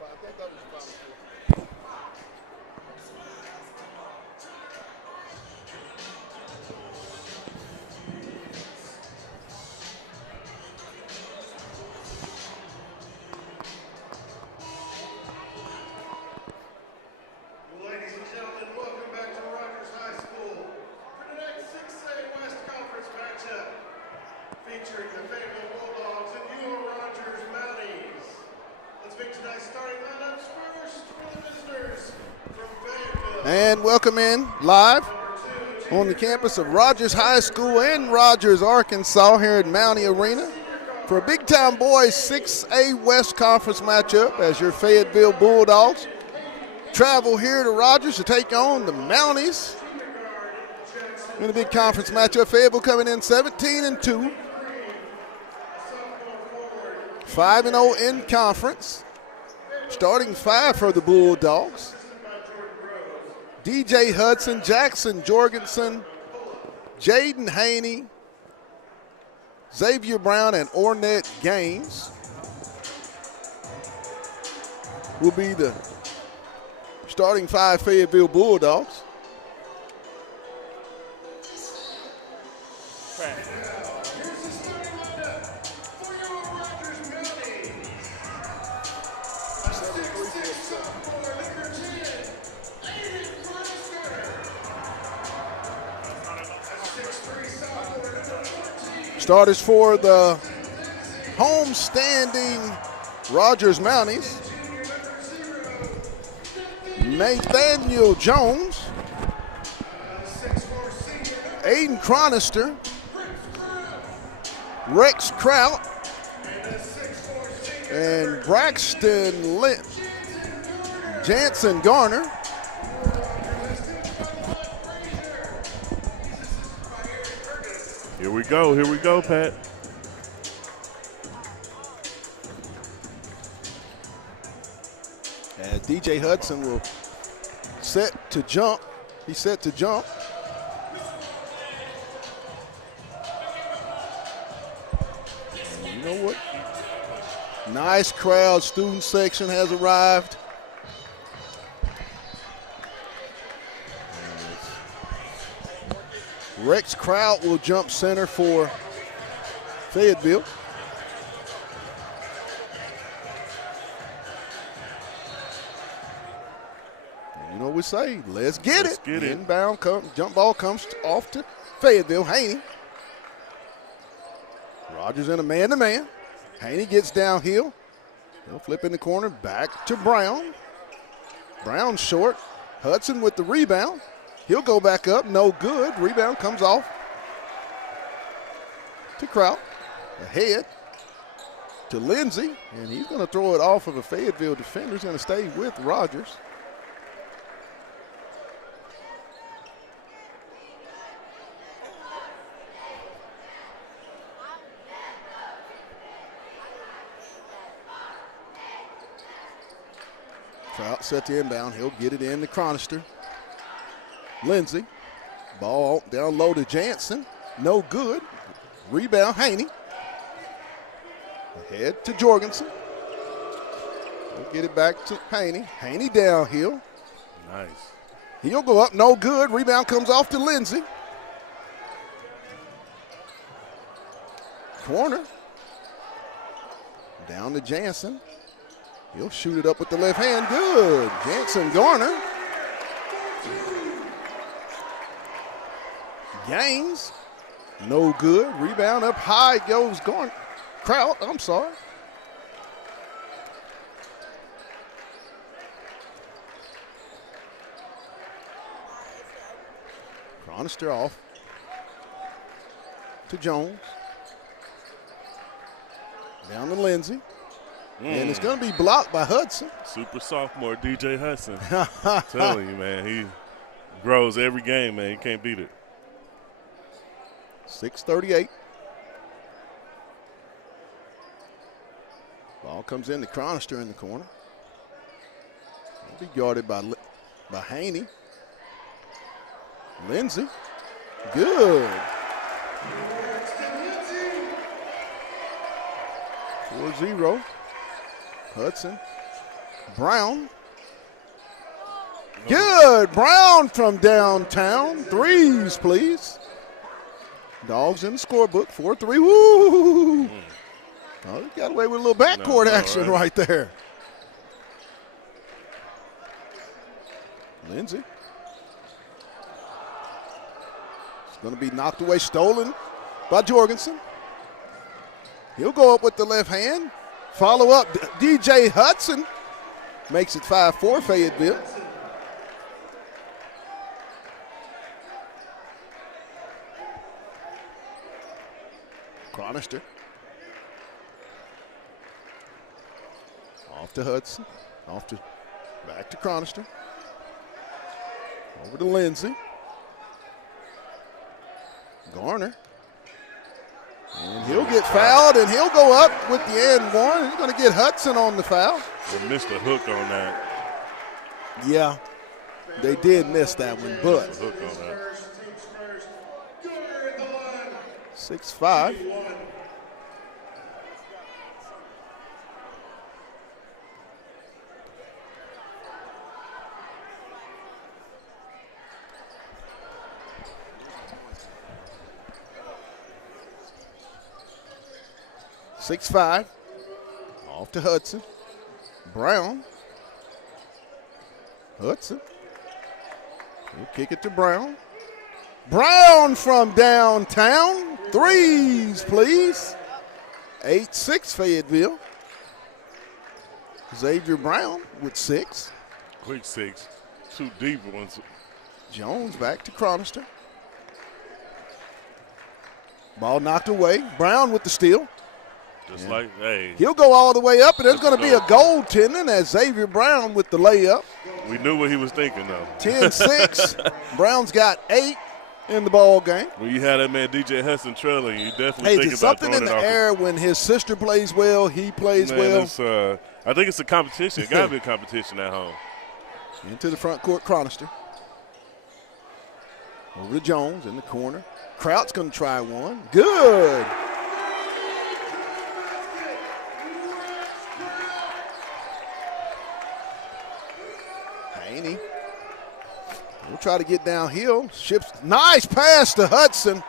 I think that was the final score. Ladies and gentlemen, welcome back to Rogers High School for tonight's 6A West Conference matchup featuring the Fayetteville Bulldogs and Rogers Mounties. Let's make tonight's starting lineups first for the visitors from Fayetteville. And welcome in live on the campus of Rogers High School in Rogers, Arkansas, here at Mountie Arena for a big-time boys 6A West Conference matchup as your Fayetteville Bulldogs travel here to Rogers to take on the Mounties in a big conference matchup. Fayetteville coming in 17-2, 5-0 in conference. Starting five for the Bulldogs: DJ Hudson, Jackson Jorgensen, Jaden Haney, Xavier Brown, and Ornette Gaines will be the starting five Fayetteville Bulldogs. Starters for the home-standing Rogers Mounties: Nathaniel Jones, Aiden Chronister, Rex Kraut, and Braxton Jansen Garner. Here we go, Pat. As DJ Hudson will set to jump. He's set to jump. And you know what? Nice crowd. Student section has arrived. Rex Kraut will jump center for Fayetteville. And you know what we say? Let's get it. Inbound jump ball comes off to Fayetteville. Haney. Rogers in a man-to-man. Haney gets downhill. He'll flip in the corner. Back to Brown. Brown short. Hudson with the rebound. He'll go back up, no good. Rebound comes off to Kraut. Ahead to Lindsey, and he's going to throw it off of a Fayetteville defender. He's going to stay with Rogers. Kraut set to inbound. He'll get it in to Chronister. Lindsey, ball down low to Jansen, no good. Rebound, Haney. Ahead to Jorgensen. We'll get it back to Haney. Haney downhill. Nice. He'll go up, no good. Rebound comes off to Lindsey. Corner. Down to Jansen. He'll shoot it up with the left hand. Good. Jansen Garner. Gaines, no good. Rebound up high goes Kraut, I'm sorry. Chronister off to Jones. Down to Lindsey. And it's going to be blocked by Hudson. Super sophomore DJ Hudson. I'm telling you, man, he grows every game, man. You can't beat it. 6:38. Ball comes in to Chronister in the corner. He'll be guarded by Haney. Lindsey. Good. 4-0. Hudson. Brown. Good. Brown from downtown. Threes, please. Dogs in the scorebook. 4-3. Woo! Oh, he got away with a little backcourt action right there. Lindsey. It's going to be knocked away, stolen by Jorgensen. He'll go up with the left hand. Follow up, DJ Hudson makes it 5-4 Fayetteville. Chronister. Off to Hudson. Back to Chronister. Over to Lindsey. Garner. And he'll get fouled, and he'll go up with the and one. He's going to get Hudson on the foul. They missed a hook on that. Yeah, they did miss that one, but Missed a hook on that. 6-5. Off to Hudson. Brown. Hudson. He'll kick it to Brown. Brown from downtown. Threes, please. 8-6 Fayetteville. Xavier Brown with 6. Quick 6. 2 deep ones. Jones back to Chronister. Ball knocked away. Brown with the steal. Just like, hey. He'll go all the way up, and there's going to be a goaltending as Xavier Brown with the layup. We knew what he was thinking, though. 10-6. Brown's got 8 in the ball game. When you had that man DJ Hudson trailing, you definitely Hey, think there's about something throwing in it the off. air when his sister plays well, he plays well. I think it's a competition. It got to be a competition at home. Into the front court, Chronister. Over to Jones in the corner. Kraut's going to try one. Good. Haney. We'll try to get downhill. Ships. Nice pass to Hudson.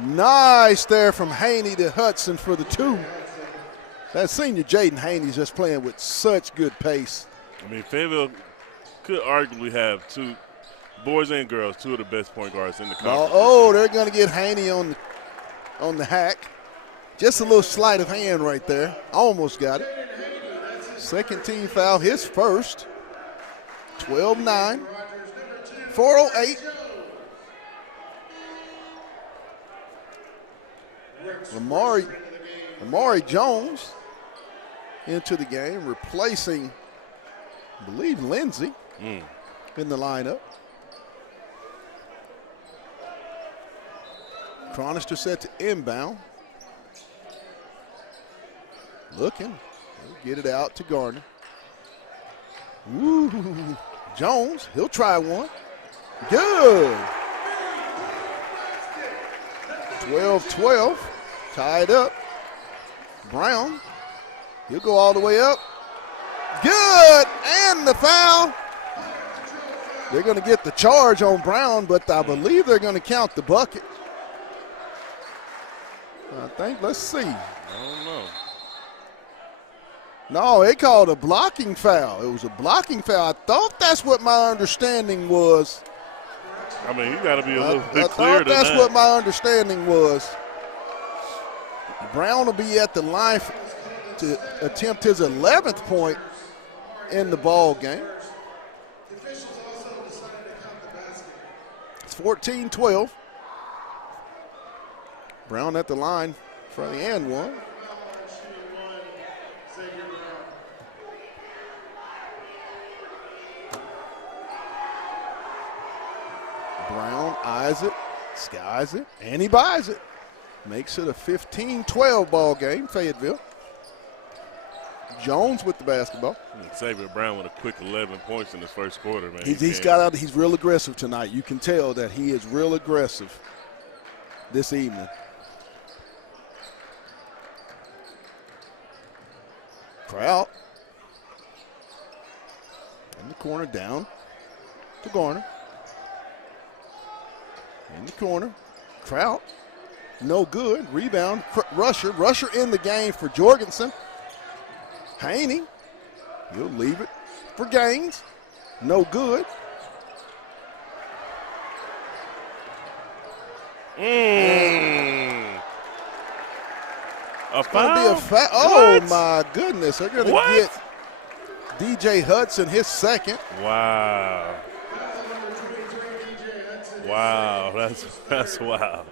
Nice there from Haney to Hudson for the 2. That senior Jaden Haney's just playing with such good pace. I mean, Fayetteville could arguably have 2 boys and girls, 2 of the best point guards in the conference. Oh, they're going to get Haney on the hack. Just a little sleight of hand right there. Almost got it. Second team foul, his first. 12-9. 4:08. Amari Jones into the game, replacing, I believe, Lindsey in the lineup. Chronister set to inbound. Looking. He'll get it out to Garner. Ooh. Jones, he'll try one. Good. 12-12. Tied up. Brown. He'll go all the way up. Good. And the foul. They're going to get the charge on Brown, but I believe they're going to count the bucket. I think, let's see. I don't know. No, they called a blocking foul. It was a blocking foul. I thought that's what my understanding was. I mean, you got to be a little bit clearer than that. That's what my understanding was. Brown will be at the line to attempt his 11th point in the ball game. It's 14-12. Brown at the line for the and one. Brown eyes it, skies it, and he buys it. Makes it a 15-12 ball game, Fayetteville. Jones with the basketball. Xavier Brown with a quick 11 points in his first quarter, man. He's got out. He's real aggressive tonight. You can tell that he is real aggressive this evening. Kraut in the corner, down to Garner. In the corner, Kraut, no good. Rebound, Rusher in the game for Jorgensen. Haney, he'll leave it for Gaines. No good. A foul? Oh, my goodness. They're going to get DJ Hudson his second. Wow. Wow, that's wow.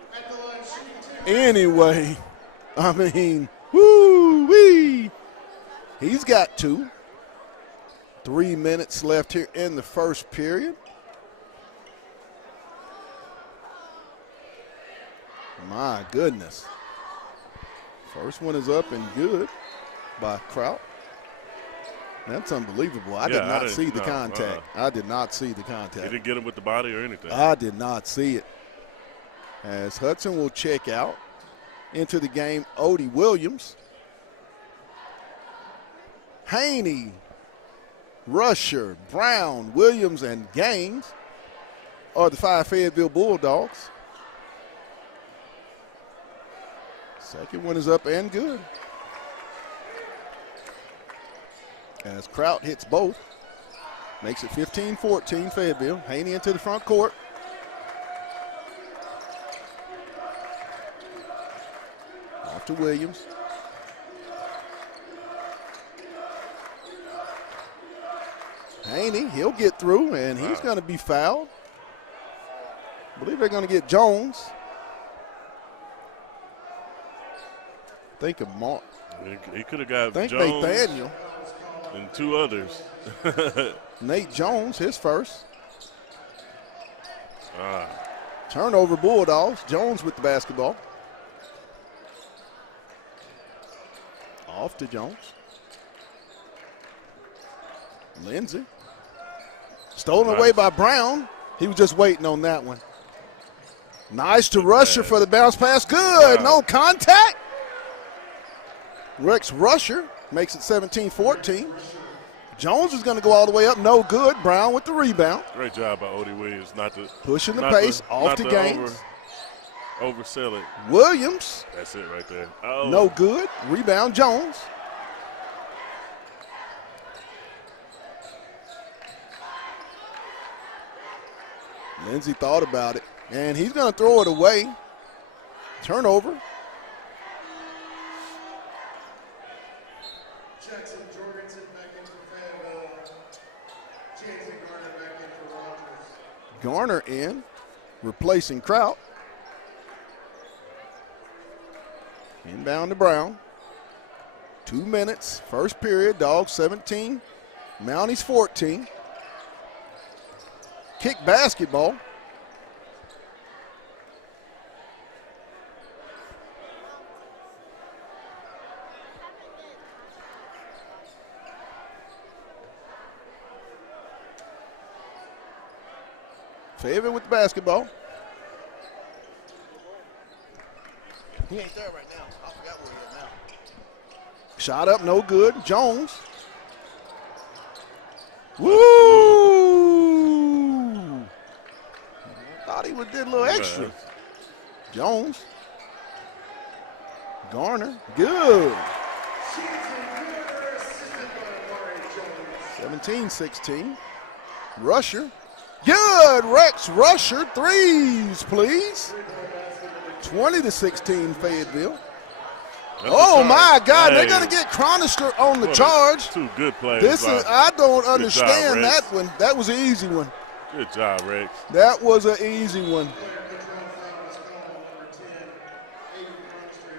Anyway, I mean, woo-wee. He's got 2. 3 minutes left here in the first period. My goodness. First one is up and good by Kraut. That's unbelievable. I did not see the contact. I did not see the contact. He didn't get him with the body or anything. I did not see it. As Hudson will check out. Into the game, Odie Williams. Haney, Rusher, Brown, Williams, and Gaines are the 5 Fayetteville Bulldogs. Second one is up and good. As Kraut hits both. Makes it 15-14 Fayetteville. Haney into the front court. Off to Williams. Haney, he'll get through, and he's going to be fouled. I believe they're going to get Jones. Think of Mark. He could have got Jones Nathaniel. And 2 others. Nate Jones, his first. Turnover Bulldogs. Jones with the basketball. Off to Jones. Lindsey. Stolen away by Brown. He was just waiting on that one. Nice to Rusher for the bounce pass. Good. No contact. Rex Rusher makes it 17-14. Jones is going to go all the way up. No good. Brown with the rebound. Great job by Odie Williams. Not to pushing the pace off to Gaines. Oversell it. Williams. That's it right there. Oh. No good. Rebound Jones. Lindsey thought about it, and he's going to throw it away. Turnover. Jackson Jorgensen back into Fayetteville. Jason Garner back in for Rogers. Garner in, replacing Kraut. Inbound to Brown. 2 minutes, first period, Dogs 17, Mounties 14. Kick basketball. Fayetteville with the basketball. He ain't there right now. I forgot where he is now. Shot up, no good. Jones. Woo! Thought he did a little extra. Jones. Garner. Good. 17-16. Rusher. Good. Rex Rusher. Threes, please. 20-16 Fayetteville. Oh my God! They're going to get Chronister on the charge. 2 good plays. I don't understand that one. That was an easy one. Good job, Rex. That was an easy one.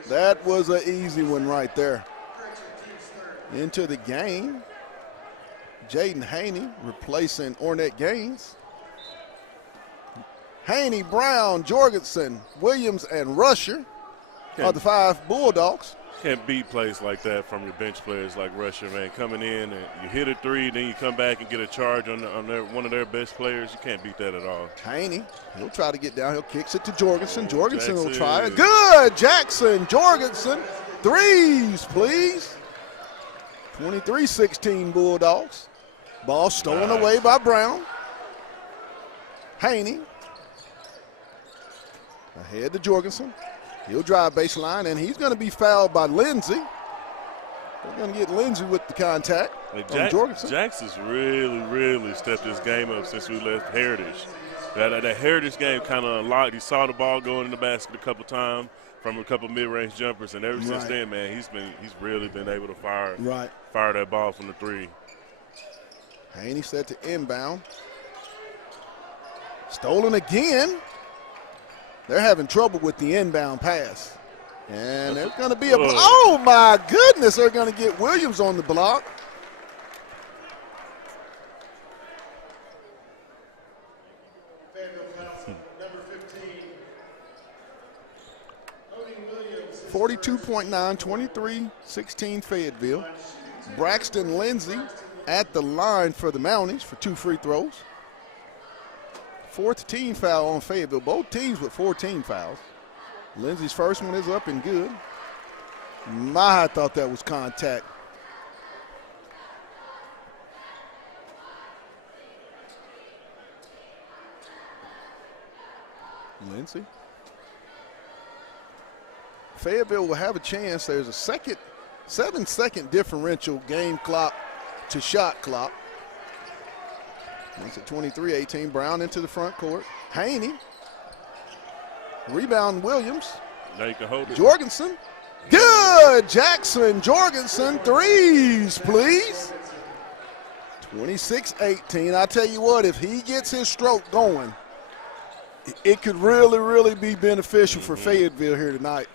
That was an easy one right there. Into the game, Jaden Haney replacing Ornette Gaines. Haney, Brown, Jorgensen, Williams, and Rusher are the 5 Bulldogs. Can't beat plays like that from your bench players like Rusher, man. Coming in and you hit a 3, then you come back and get a charge on one of their best players. You can't beat that at all. Haney, he'll try to get downhill, kicks it to Jorgensen. Jorgensen will try it. Good, Jackson, Jorgensen. 3s, please. 23-16 Bulldogs. Ball stolen away by Brown. Haney. Ahead to Jorgensen. He'll drive baseline, and he's going to be fouled by Lindsey. They're going to get Lindsey with the contact on Jorgensen. Jackson's really stepped his game up since we left Heritage. That Heritage game kind of unlocked. He saw the ball going in the basket a couple times from a couple mid-range jumpers, and ever since then, man, he's really been able to fire that ball from the 3. Haney set to inbound. Stolen again. They're having trouble with the inbound pass. And there's going to be oh my goodness, they're going to get Williams on the block. Fayetteville foul, number 15. 42.9, 23-16 Fayetteville. Braxton Lindsey at the line for the Mounties for 2 free throws. 4th team foul on Fayetteville. Both teams with 14 fouls. Lindsey's first one is up and good. I thought that was contact. Lindsey. Fayetteville will have a chance. There's a 7-second differential game clock to shot clock. It's at 23-18. Brown into the front court. Haney. Rebound Williams. Now you can hold it. Jorgensen. Good. Jackson. Jorgensen. 3s, please. 26-18. I tell you what, if he gets his stroke going, it could really be beneficial for Fayetteville here tonight.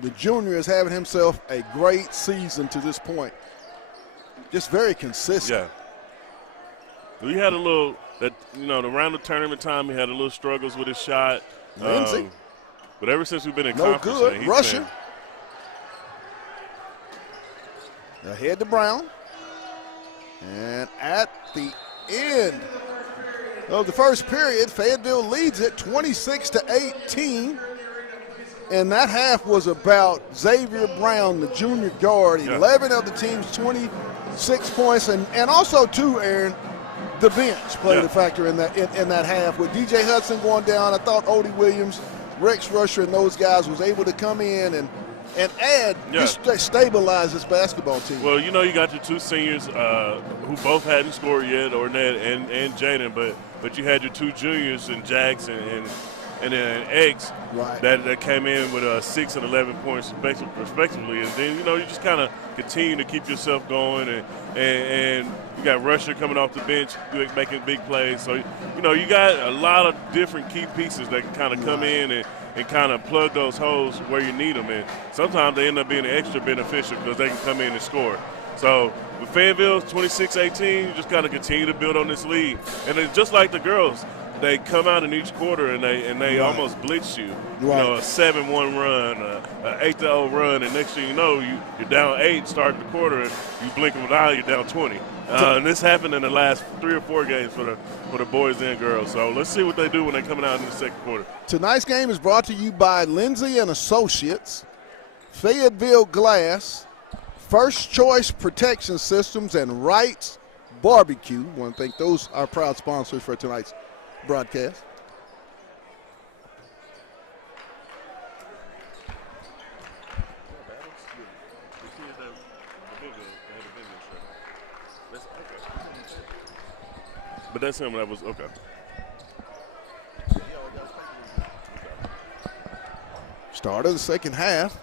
The junior is having himself a great season to this point. Just very consistent. Yeah. We had a little, around the tournament time, he had a little struggles with his shot. Lindsey. But ever since we've been in no conference, good. man, he's Rusher. Ahead to Brown. And at the end of the first period, Fayetteville leads it 26-18. And that half was about Xavier Brown, the junior guard. 11 of the team's 26 points. And also, too, Aaron, the bench played a factor in that half. With DJ Hudson going down, I thought Odie Williams, Rex Rusher, and those guys was able to come in and add, just stabilize this basketball team. Well, you got your 2 seniors who both hadn't scored yet, Ornette and Jaden, but you had your 2 juniors in Jackson and then X that came in with 6 and 11 points respectively. And then, you just kind of continue to keep yourself going. And you got Rusher coming off the bench making big plays. So, you got a lot of different key pieces that can kind of come in and kind of plug those holes where you need them. And sometimes they end up being extra beneficial because they can come in and score. So with Fayetteville, 26-18, you just got to continue to build on this lead. And it's just like the girls. They come out in each quarter and they almost blitz you. A 7-1 run, an 8-0 run, and next thing you know, you're down 8 starting the quarter, and you blink of an eye, you're down 20. And this happened in the last 3 or 4 games for the boys and girls. So let's see what they do when they're coming out in the second quarter. Tonight's game is brought to you by Lindsey and Associates, Fayetteville Glass, First Choice Protection Systems, and Wright's Barbecue. I want to thank those our proud sponsors for tonight's broadcast. But that's him. That was okay. Start of the second half.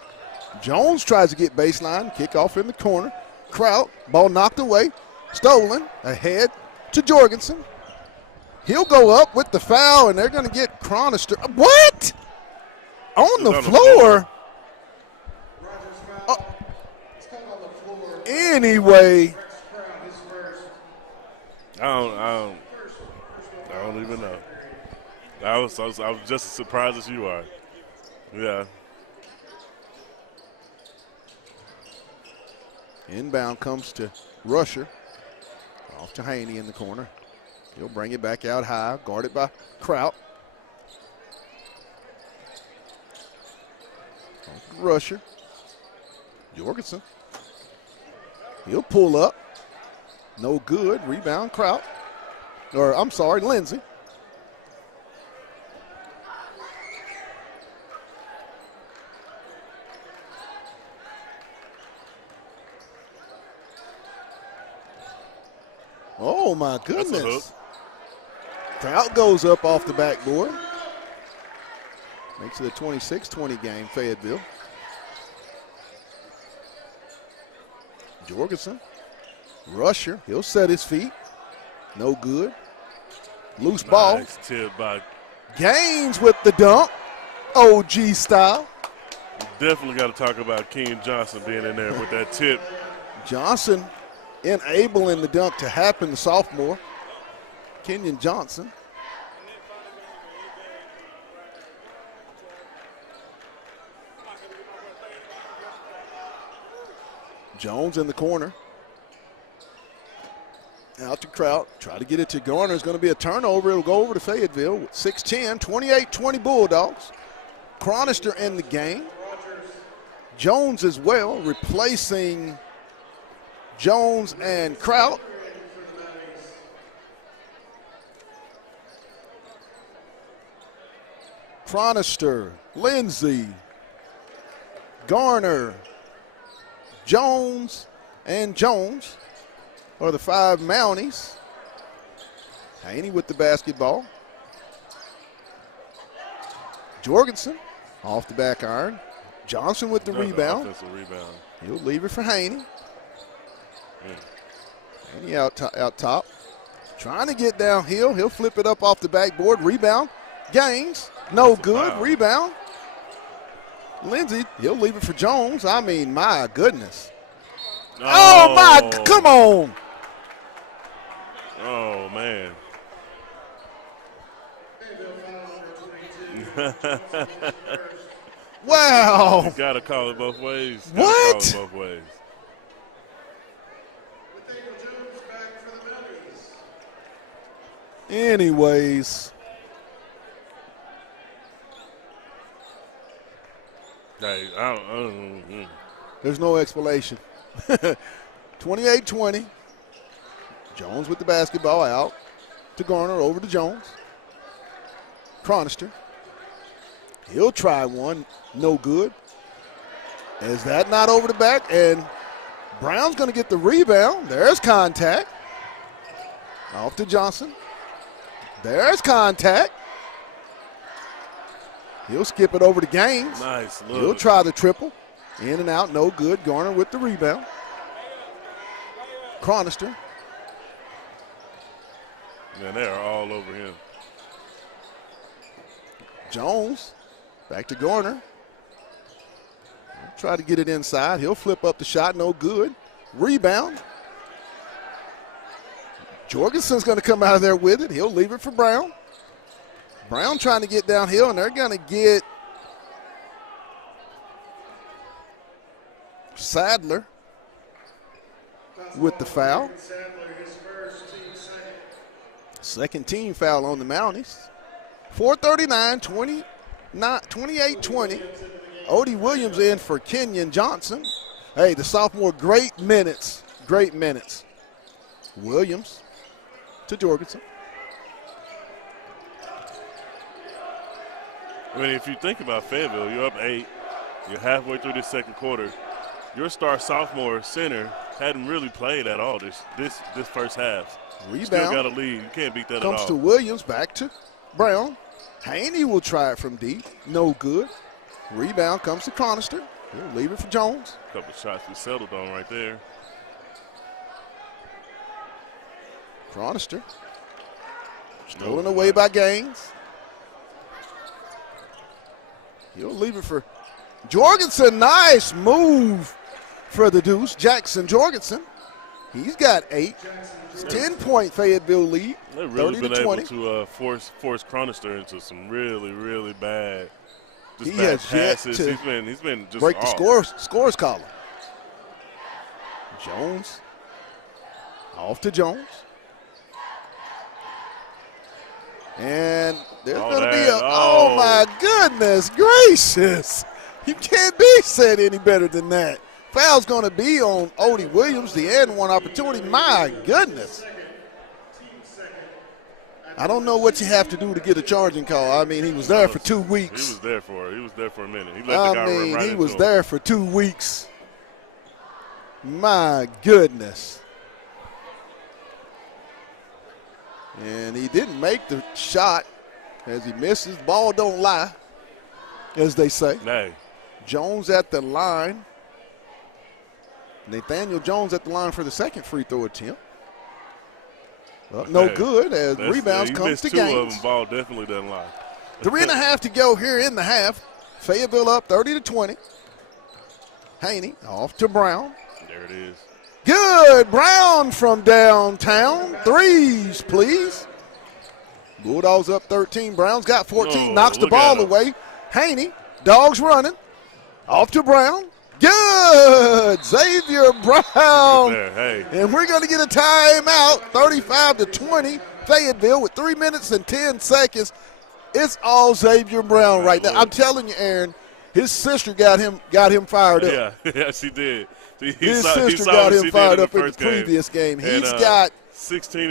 Jones tries to get baseline. Kickoff in the corner. Kraut. Ball knocked away. Stolen. Ahead to Jorgensen. He'll go up with the foul, and they're going to get Chronister. What? On the floor? Anyway. I don't even know. I was just as surprised as you are. Yeah. Inbound comes to Rusher. Off to Haney in the corner. He'll bring it back out high, guarded by Kraut. Rusher. Jorgensen. He'll pull up. No good. Rebound, Kraut. Or, I'm sorry, Lindsey. Oh, my goodness. Kraut goes up off the backboard. Makes it a 26-20 game, Fayetteville. Jorgensen. Rusher. He'll set his feet. No good. Loose ball. Nice tip by Gaines with the dunk. OG style. Definitely got to talk about King Johnson being in there with that tip. Johnson enabling the dunk to happen, the sophomore. Kenyon Johnson. Jones in the corner. Out to Kraut. Try to get it to Garner. It's going to be a turnover. It'll go over to Fayetteville with 6-10, 28-20 Bulldogs. Chronister in the game. Jones as well, replacing Jones and Kraut. Chronister, Lindsey, Garner, Jones, and Jones are the 5 Mounties. Haney with the basketball. Jorgensen off the back iron. Johnson with the rebound. Offensive rebound. He'll leave it for Haney. Haney out top. Trying to get downhill. He'll flip it up off the backboard. Rebound. Gaines. No good. Foul. Rebound. Lindsey, he'll leave it for Jones. I mean, my goodness. Oh my, come on. Oh, man. Wow. You got to call it both ways. What? Call it both ways. Anyways. Hey, There's no explanation. 28-20. Jones with the basketball out to Garner, over to Jones. Chronister. He'll try one. No good. Is that not over the back? And Brown's going to get the rebound. There's contact. Off to Johnson. There's contact. He'll skip it over to Gaines. Nice look. He'll try the triple. In and out, no good. Garner with the rebound. Chronister. Man, they are all over him. Jones. Back to Garner. Try to get it inside. He'll flip up the shot. No good. Rebound. Jorgensen's going to come out of there with it. He'll leave it for Brown. Brown trying to get downhill, and they're going to get Sadler with the foul. Second team foul on the Mounties. 4:39, 28-20. Odie Williams in for Kenyon Johnson. Hey, the sophomore, great minutes. Great minutes. Williams to Jorgensen. I mean, if you think about Fayetteville, you're up 8. You're halfway through the second quarter. Your star sophomore center hadn't really played at all this first half. Rebound. Still got a lead. You can't beat that at all. Comes to Williams, back to Brown. Haney will try it from deep. No good. Rebound comes to Chronister. He'll leave it for Jones. A couple shots we settled on right there. Chronister. Stolen away by Gaines. He'll leave it for Jorgensen. Nice move for the Deuce. Jackson Jorgensen. He's got 8. It's 10-point Fayetteville lead. They've really 30 been to 20. able to force Chronister into some really, really bad. He bad has yet passes. to He's been just break off. the scores column. Jones off to Jones. And there's going to be a, oh my goodness gracious. You can't be said any better than that. Foul's going to be on Odie Williams, the and one opportunity. My goodness. I don't know what you have to do to get a charging call. I mean, he was there for 2 weeks. He was there for a minute. He let the guy run right he into was him. there for 2 weeks. My goodness. And he didn't make the shot as he misses. Ball don't lie, as they say. Hey. Jones at the line. Nathaniel Jones at the line for the second free throw attempt. Well, no good as rebounds comes to Gaines. 2 of them. Ball definitely doesn't lie. 3.5 to go here in the half. Fayetteville up 30 to 20. Haney off to Brown. There it is. Good. Brown from downtown. Threes, please. Bulldogs up 13. Brown's got 14. Knocks the ball away. Haney. Dogs running. Off to Brown. Good. Xavier Brown. There, hey. And we're going to get a timeout. 35 to 20. Fayetteville with 3 minutes and 10 seconds. It's all Xavier Brown right now. I'm telling you, Aaron, his sister got him fired up. Yeah, she did. His sister got him fired up in the previous game. He's got 16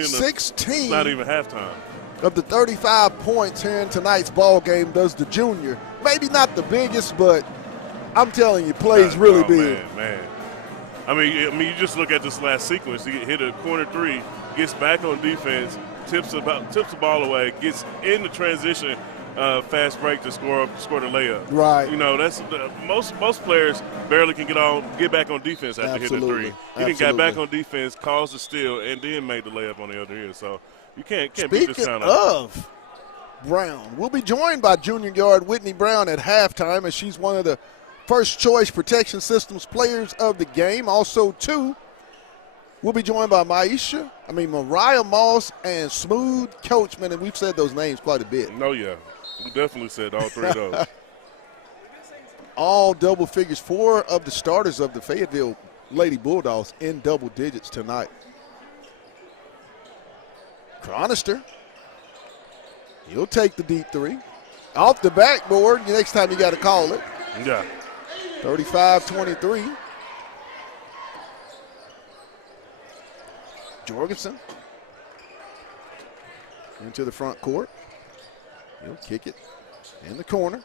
not even halftime. Of the 35 points here in tonight's ball game does the junior. Maybe not the biggest, but I'm telling you, plays really big. Man. I mean, you just look at this last sequence. He hit a corner 3, gets back on defense, tips the ball away, gets in the transition, fast break to score the layup. Right. You know, that's most players barely can get back on defense after hitting a 3. He didn't get back on defense, caused the steal, and then made the layup on the other end. So you can't beat this kind of Brown, we'll be joined by junior guard Whitney Brown at halftime, as she's one of the first choice protection systems players of the game. Also, too, we'll be joined by Mariah Moss and Smooth Coachman, and we've said those names quite a bit. No, yeah. We definitely said all 3 of those. All double figures. 4 of the starters of the Fayetteville Lady Bulldogs in double digits tonight. Chronister. He'll take the deep 3. Off the backboard, next time you got to call it. Yeah. 35-23. Jorgensen into the front court. He'll kick it in the corner.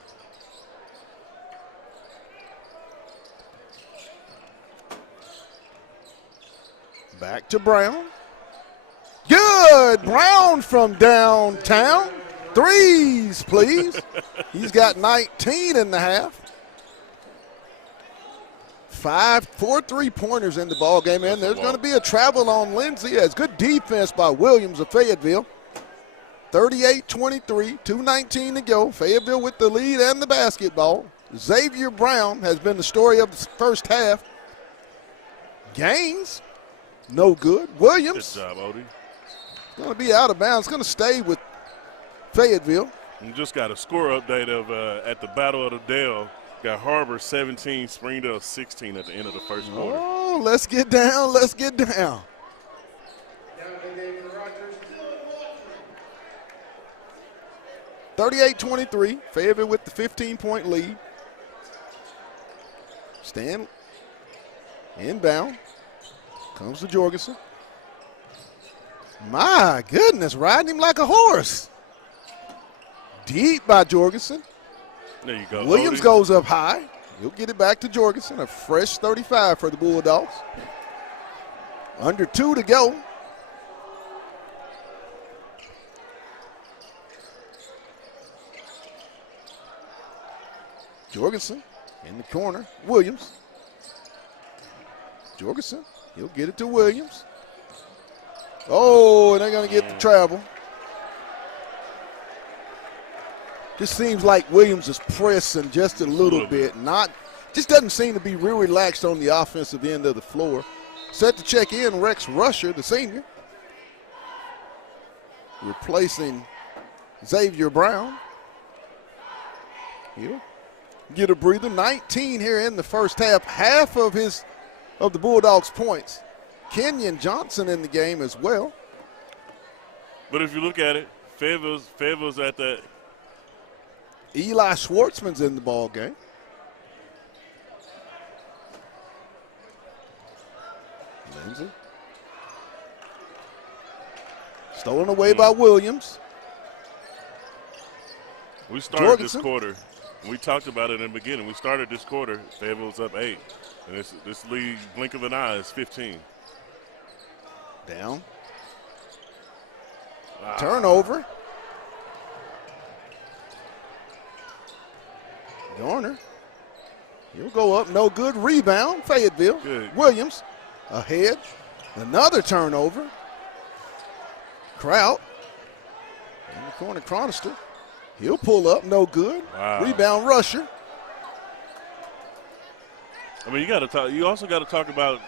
Back to Brown. Good. Brown from downtown. Threes, please. He's got 19 in the half. 4 3-pointers in the ball game, and there's going to be a travel on Lindsay as good defense by Williams of Fayetteville. 38-23, 2:19 to go. Fayetteville with the lead and the basketball. Xavier Brown has been the story of the first half. Gaines, no good. Williams, good job, Odie. Going to be out of bounds. Going to stay with Fayetteville. We just got a score update of at the Battle of the Dale. Got Harbor 17, Springdale 16 at the end of the first quarter. Oh, let's get down. Let's get down. 38-23, Fayetteville with the 15-point lead. Stan inbound. Comes to Jorgensen. My goodness, riding him like a horse. Deep by Jorgensen. There you go. Williams goes up high. He'll get it back to Jorgensen. A fresh 35 for the Bulldogs. Under 2 to go. Jorgensen in the corner. Williams. Jorgensen. He'll get it to Williams. Oh, and they're going to get the travel. Just seems like Williams is pressing just a little bit. Just doesn't seem to be real relaxed on the offensive end of the floor. Set to check in, Rex Rusher, the senior, replacing Xavier Brown. He'll get a breather. 19 here in the first half. Half of the Bulldogs' points. Kenyon Johnson in the game as well. But if you look at it, Fayetteville's at that. Eli Schwartzman's in the ball game. Lindsay. Stolen away by Williams. We started this quarter. We talked about it in the beginning. We started this quarter. Fayetteville's up 8. And this lead, blink of an eye, is 15. Down. Turnover. Garner. He'll go up. No good. Rebound. Fayetteville. Good. Williams. Ahead. Another turnover. Kraut. In the corner, Chronister. He'll pull up. No good. Wow. Rebound, Rusher. I mean, you also got to talk about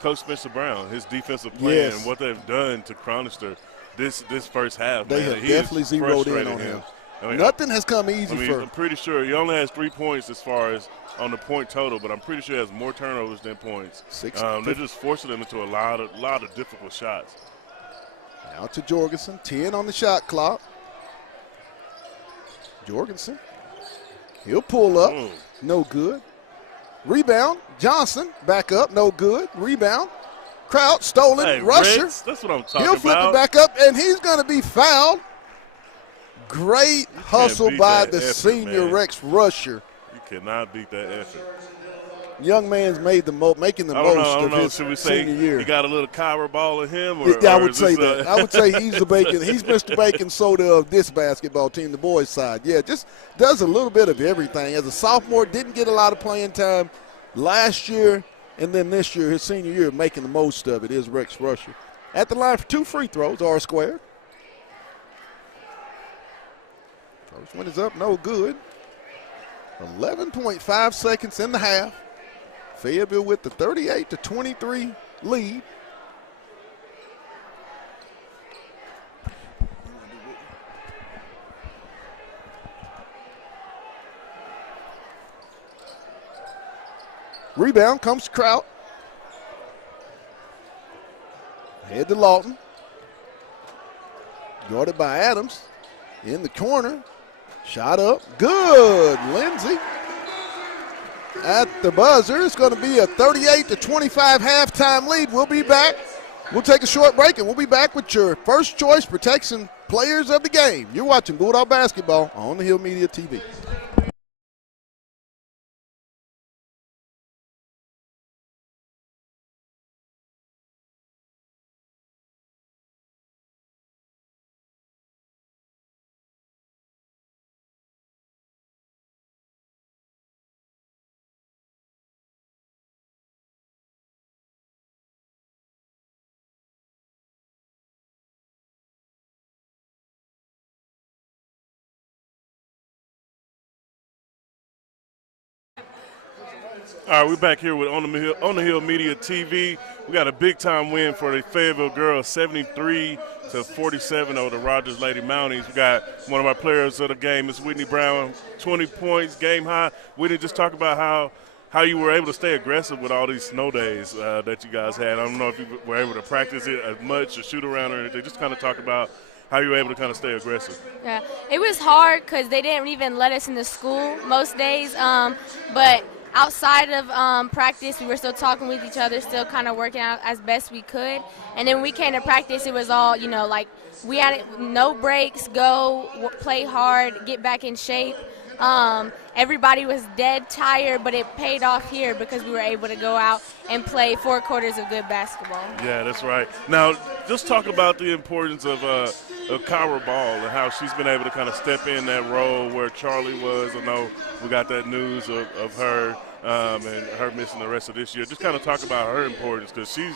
Coach Spencer Brown, his defensive plan, and what they've done to Chronister this first half. They have definitely zeroed in on him. I mean, nothing has come easy for him. I'm pretty sure he only has 3 points as far as on the point total, but I'm pretty sure he has more turnovers than points. They're just forcing him into a lot of difficult shots. Now to Jorgensen, 10 on the shot clock. Jorgensen, he'll pull up, no good. Rebound, Johnson, back up, no good. Rebound, Kraut, stolen, Rusher. Rex, that's what I'm talking about. He'll flip it back up, and he's going to be fouled. Great hustle by the senior Rex Rusher. You cannot beat that effort. Young man's making the most of his senior year. He got a little Kyra ball in him? I would say that. I would say he's the bacon. He's Mr. Bacon Soda of this basketball team, the boys' side. Yeah, just does a little bit of everything. As a sophomore, didn't get a lot of playing time last year, and then this year, his senior year, making the most of it is Rex Rusher. At the line for 2 free throws, R squared. First one is up, no good. 11.5 seconds in the half. Fayetteville with the 38-23 lead. Rebound comes to Kraut. Head to Lawton. Guarded by Adams. In the corner. Shot up. Good. Lindsay. At the buzzer, it's going to be a 38-25 halftime lead. We'll be back. We'll take a short break, and we'll be back with your first choice protection players of the game. You're watching Bulldog Basketball on the Hill Media TV. All right, we're back here with On the Hill Media TV. We got a big-time win for the Fayetteville girls, 73-47 over the Rogers Lady Mounties. We got one of our players of the game, Miss Whitney Brown, 20 points, game high. Whitney, just talk about how you were able to stay aggressive with all these snow days that you guys had. I don't know if you were able to practice it as much or shoot around or anything. Just kind of talk about how you were able to kind of stay aggressive. Yeah, it was hard because they didn't even let us into school most days, but outside of practice, we were still talking with each other, still kind of working out as best we could. And then when we came to practice, it was all, like we had no breaks, go, play hard, get back in shape. Everybody was dead tired, but it paid off here because we were able to go out and play 4 quarters of good basketball. Yeah, that's right. Now, just talk about the importance of Kyra Ball and how she's been able to kind of step in that role where Charlie was. I know we got that news of her and her missing the rest of this year. Just kind of talk about her importance because she,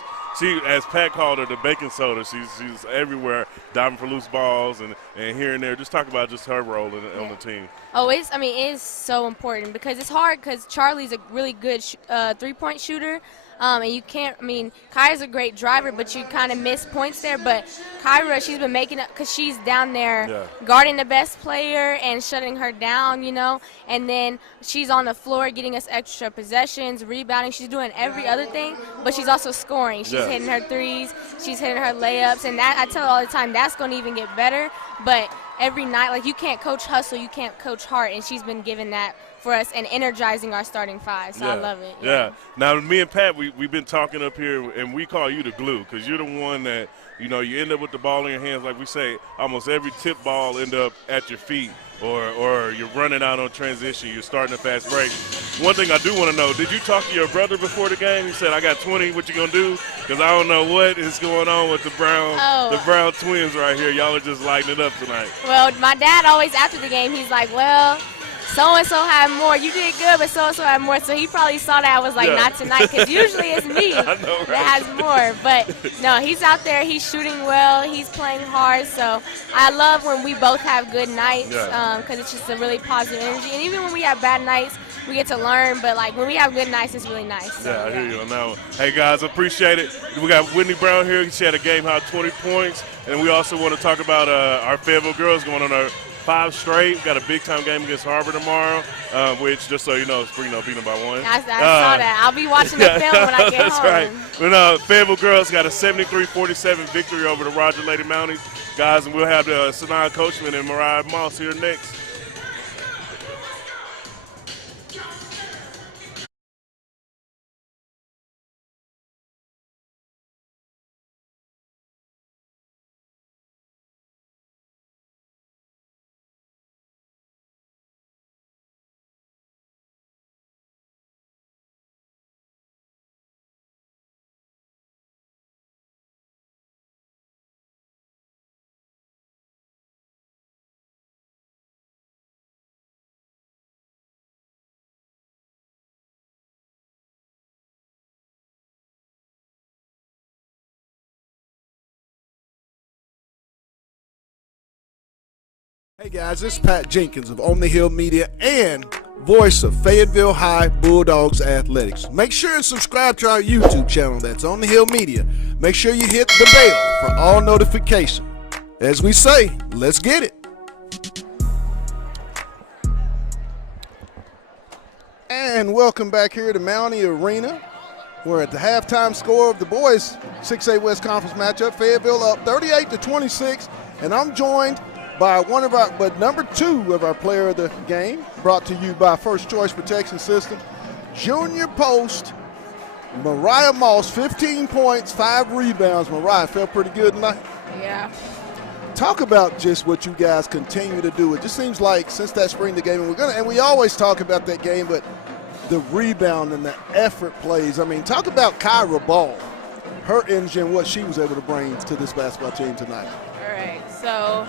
as Pat called her, the baking soda. She's everywhere, diving for loose balls and here and there. Just talk about just her role on the team. Oh, it is so important because it's hard because Charlie's a really good 3-point shooter. And you can't, I mean, Kyra's a great driver, but you kind of miss points there. But Kyra, she's been making it because she's down there guarding the best player and shutting her down, you know. And then she's on the floor getting us extra possessions, rebounding. She's doing every other thing, but she's also scoring. She's hitting her threes. She's hitting her layups. And that, I tell her all the time, that's going to even get better. But every night, like, you can't coach hustle, you can't coach heart, and she's been giving that for us and energizing our starting five. So I love it. Yeah. Now, me and Pat, we've been talking up here, and we call you the glue because you're the one that, you know, you end up with the ball in your hands. Like we say, almost every tip ball end up at your feet, or you're running out on transition, you're starting a fast break. One thing I do want to know, did you talk to your brother before the game? He said, I got 20, what you going to do? Because I don't know what is going on with the Brown twins right here. Y'all are just lighting it up tonight. Well, my dad always after the game, he's like, well, so-and-so had more. You did good, but so-and-so had more. So he probably saw that I was like, not tonight, because usually it's me that has more. But, no, he's out there. He's shooting well. He's playing hard. So I love when we both have good nights because it's just a really positive energy. And even when we have bad nights, we get to learn. But, like, when we have good nights, it's really nice. So, I hear you on that one. Hey, guys, appreciate it. We got Whitney Brown here. She had a game high 20 points. And we also want to talk about our Fayetteville girls going on our 5 straight. We've got a big-time game against Harbor tomorrow, which, just so you know, is beating them by 1. I saw that. I'll be watching the film when I get home. That's right. But Fayetteville girls got a 73-47 victory over the Roger Lady Mounties. Guys, and we'll have Sanaa Coachman and Mariah Moss here next. Hey guys, this is Pat Jenkins of On the Hill Media and voice of Fayetteville High Bulldogs Athletics. Make sure and subscribe to our YouTube channel, that's On the Hill Media. Make sure you hit the bell for all notifications. As we say, let's get it. And welcome back here to Mountie Arena. We're at the halftime score of the boys 6A West Conference matchup. Fayetteville up 38-26, and I'm joined by number 2 of our player of the game, brought to you by First Choice Protection System, junior post, Mariah Moss, 15 points, 5 rebounds. Mariah, felt pretty good tonight? Yeah. Talk about just what you guys continue to do. It just seems like since that spring the game, and we always talk about that game, but the rebound and the effort plays. I mean, talk about Kyra Ball, her energy and what she was able to bring to this basketball team tonight. All right, so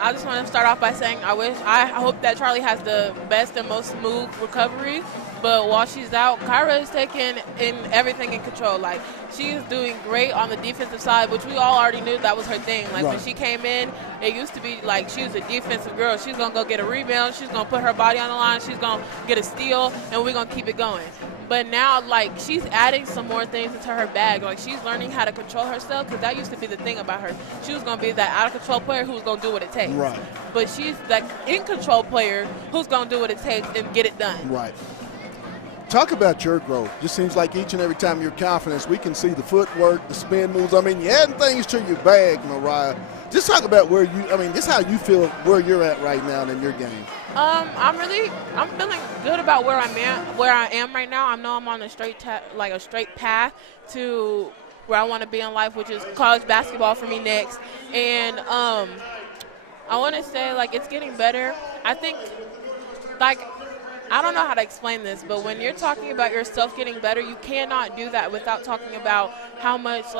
I just want to start off by saying I hope that Charlie has the best and most smooth recovery. But while she's out, Kyra is taking everything in control. Like, she is doing great on the defensive side, which we all already knew that was her thing. Like, when she came in, it used to be like she was a defensive girl. She's going to go get a rebound. She's going to put her body on the line. She's going to get a steal, and we're going to keep it going. But now, like, she's adding some more things into her bag. Like, she's learning how to control herself, because that used to be the thing about her. She was going to be that out-of-control player who was going to do what it takes. Right. But she's that in-control player who's going to do what it takes and get it done. Right. Talk about your growth. Just seems like each and every time you're confident, we can see the footwork, the spin moves. I mean, you're adding things to your bag, Mariah. Just talk about just how you feel where you're at right now in your game. I'm feeling good about where I am right now. I know I'm on a straight path to where I want to be in life, which is college basketball for me next. And I want to say, like, it's getting better. I think, like, I don't know how to explain this, but when you're talking about yourself getting better, you cannot do that without talking about how much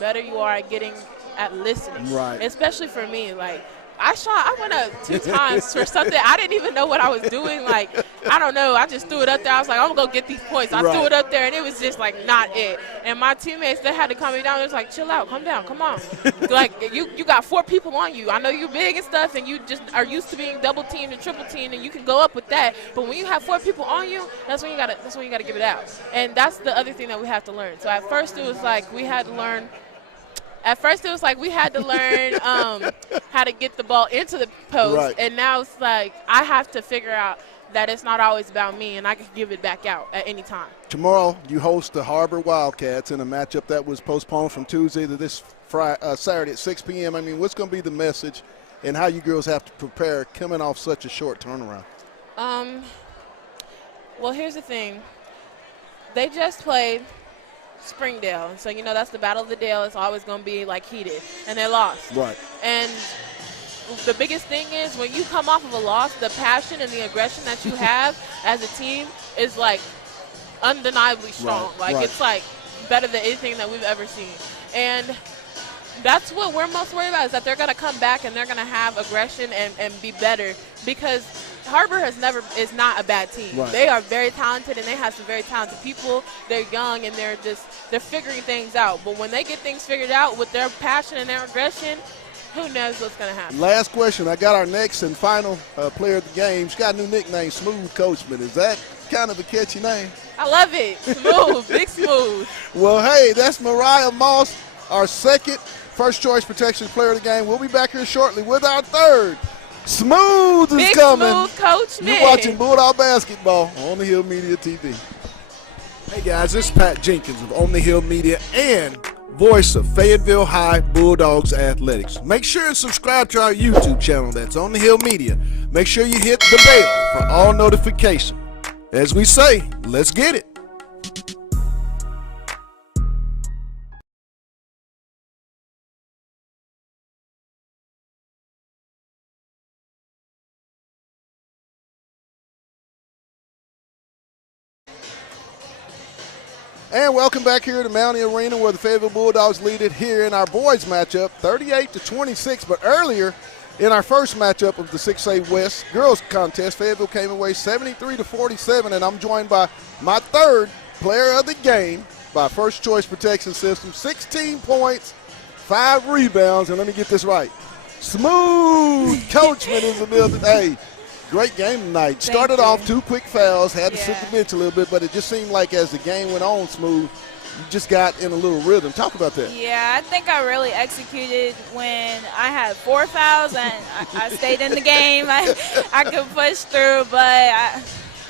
better you are at getting at listening. Right. Especially for me, like, I went up 2 times for something. I didn't even know what I was doing. Like, I don't know. I just threw it up there. I was like, I'm going to go get these points. I threw it up there, and it was just, like, not it. And my teammates, they had to calm me down. They was like, chill out. Calm down. Come on. Like, you got 4 people on you. I know you're big and stuff, and you just are used to being double-teamed and triple-teamed, and you can go up with that. But when you have 4 people on you, that's when you got to give it out. And that's the other thing that we have to learn. So at first it was like we had to learn how to get the ball into the post, Right. and now it's like I have to figure out that it's not always about me, and I can give it back out at any time. Tomorrow you host the Harbor Wildcats in a matchup that was postponed from Tuesday to this Saturday at 6 p.m. I mean, what's going to be the message and how you girls have to prepare coming off such a short turnaround? Well, here's the thing. They just played Springdale, so you know that's the battle of the Dale. It's always going to be like heated, and they lost. Right. And the biggest thing is when you come off of a loss, the passion and the aggression that you have as a team is like undeniably strong. It's like better than anything that we've ever seen. And that's what we're most worried about, is that they're going to come back and they're going to have aggression and be better, because Harbor is not a bad team. Right. They are very talented, and they have some very talented people. They're young, and they're figuring things out. But when they get things figured out with their passion and their aggression, who knows what's going to happen. Last question. I got our next and final player of the game. She's got a new nickname, Smooth Coachman. Is that kind of a catchy name? I love it. Smooth, big smooth. Well, hey, that's Mariah Moss, our second first-choice protection player of the game. We'll be back here shortly with our third. Smooth is big coming. Smooth Coachman. You're watching Bulldog Basketball on the Hill Media TV. Hey, guys, this is Pat Jenkins of On the Hill Media and voice of Fayetteville High Bulldogs Athletics. Make sure and subscribe to our YouTube channel. That's On the Hill Media. Make sure you hit the bell for all notifications. As we say, let's get it. And welcome back here to Mountie Arena, where the Fayetteville Bulldogs lead it here in our boys matchup, 38-26. But earlier in our first matchup of the 6A West girls contest, Fayetteville came away 73-47, and I'm joined by my third player of the game by First Choice Protection System, 16 points, 5 rebounds, and let me get this right. Smooth Coachman is in the building. Hey, great game tonight. Started off 2 quick fouls, had to sit the bench a little bit, but it just seemed like as the game went on, Smooth, you just got in a little rhythm. Talk about that. Yeah, I think I really executed when I had 4 fouls and I stayed in the game. I could push through, but,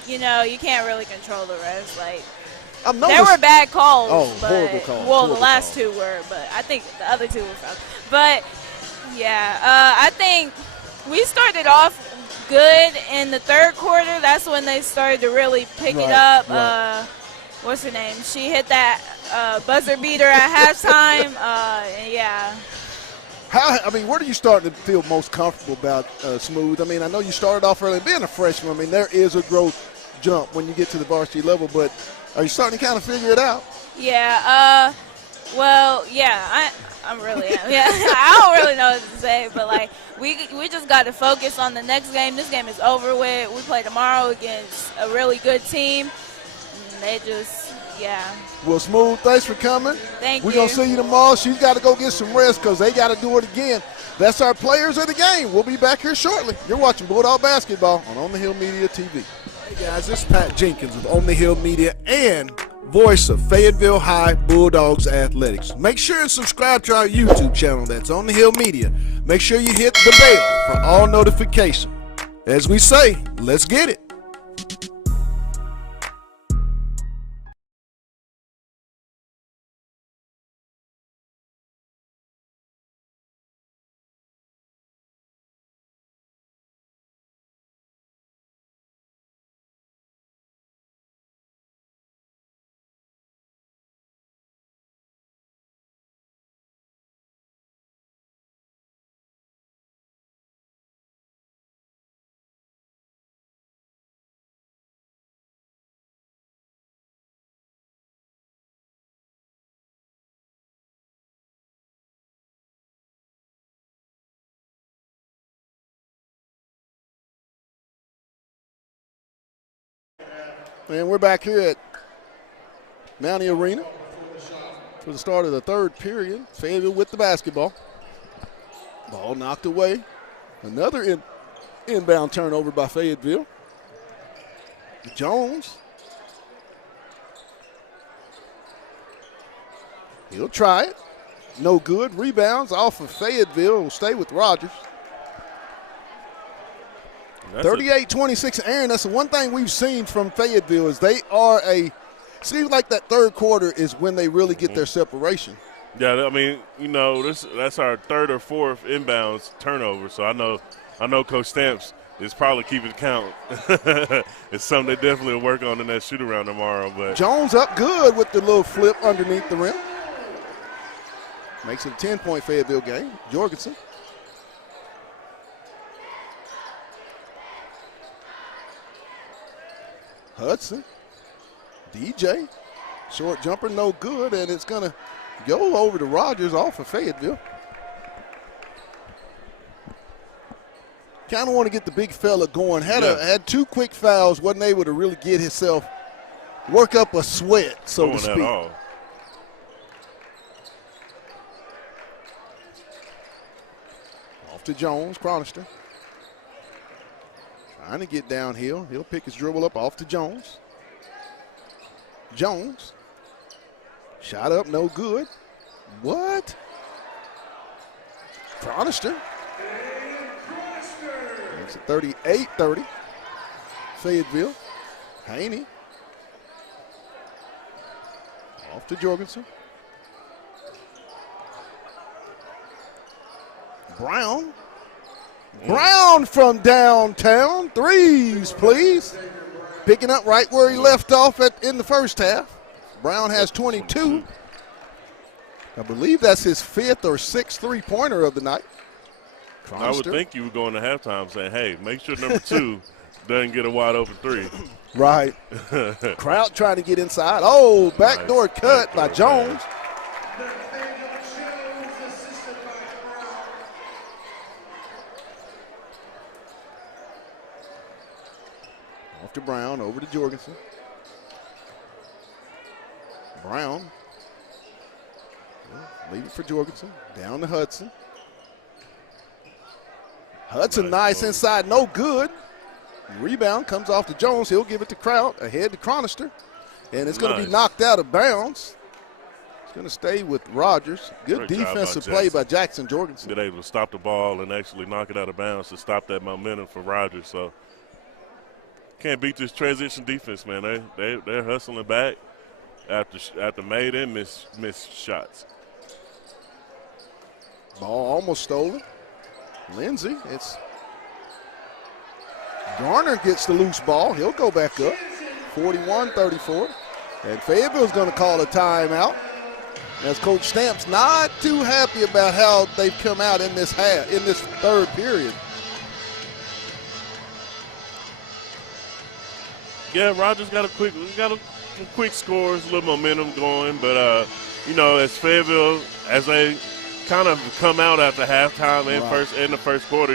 you can't really control the rest. There were bad calls. Oh, horrible calls. Well, the last 2 were, but I think the other 2 were fouls. But, yeah, I think we started off good in the third quarter. That's when they started to really pick it up. Right. What's her name? She hit that buzzer beater at halftime. Yeah. Where do you start to feel most comfortable about Smooth? I mean, I know you started off early. Being a freshman, I mean, there is a growth jump when you get to the varsity level, but are you starting to kind of figure it out? Yeah. Well, yeah, I really am. Yeah, I don't really know what to say, but we just got to focus on the next game. This game is over with. We play tomorrow against a really good team. And they just, Well, Smooth, thanks for coming. Thank you. We're going to see you tomorrow. She's got to go get some rest because they got to do it again. That's our players of the game. We'll be back here shortly. You're watching Bulldog Basketball on the Hill Media TV. Hey, guys, this is Pat Jenkins of On the Hill Media and voice of Fayetteville High Bulldogs Athletics. Make sure and subscribe to our YouTube channel. That's On the Hill Media. Make sure you hit the bell for all notifications. As we say, let's get it. And we're back here at Mountie Arena for the start of the third period. Fayetteville with the basketball. Ball knocked away. Another inbound turnover by Fayetteville. Jones. He'll try it. No good. Rebounds off of Fayetteville. Will stay with Rogers. 38-26. Aaron, that's the one thing we've seen from Fayetteville is they are seems like that third quarter is when they really get their separation. Yeah, I mean, that's our third or fourth inbounds turnover. So I know Coach Stamps is probably keeping count. It's something they definitely will work on in that shoot around tomorrow. But Jones up good with the little flip underneath the rim. Makes it a 10-point Fayetteville game. Jorgensen. Hudson. DJ. Short jumper, no good, and it's going to go over to Rogers off of Fayetteville. Kind of want to get the big fella going. Had two quick fouls, wasn't able to really get himself, work up a sweat, so to speak. At all. Off to Jones, Chronister. Trying to get downhill. He'll pick his dribble up off to Jones. Jones. Shot up, no good. What? Chronister. Makes it 38-30. Fayetteville. Haney. Off to Jorgensen. Brown. Brown from downtown. Threes, please. Picking up right where he left off in the first half. Brown has 22. I believe that's his fifth or sixth three-pointer of the night. Chronister. I would think you would go into halftime saying, hey, make sure number 2 doesn't get a wide open three. Right. Kraut trying to get inside. Oh, backdoor cut by Jones. Off to Brown, over to Jorgensen. Brown. Leave it for Jorgensen. Down to Hudson. Hudson nice inside, no good. Rebound comes off to Jones. He'll give it to Kraut, ahead to Chronister. And it's going to be knocked out of bounds. It's going to stay with Rogers. Good defensive play by Jackson Jorgensen. Been able to stop the ball and actually knock it out of bounds to stop that momentum for Rogers. So can't beat this transition defense, man. They're hustling back after made and missed shots. Ball almost stolen. Lindsey, it's Garner gets the loose ball. He'll go back up. 41-34. And Fayetteville's going to call a timeout. As Coach Stamps not too happy about how they've come out in this third period. Yeah, Rogers got some quick scores, a little momentum going, but as Fayetteville, as they kind of come out after halftime and the first quarter,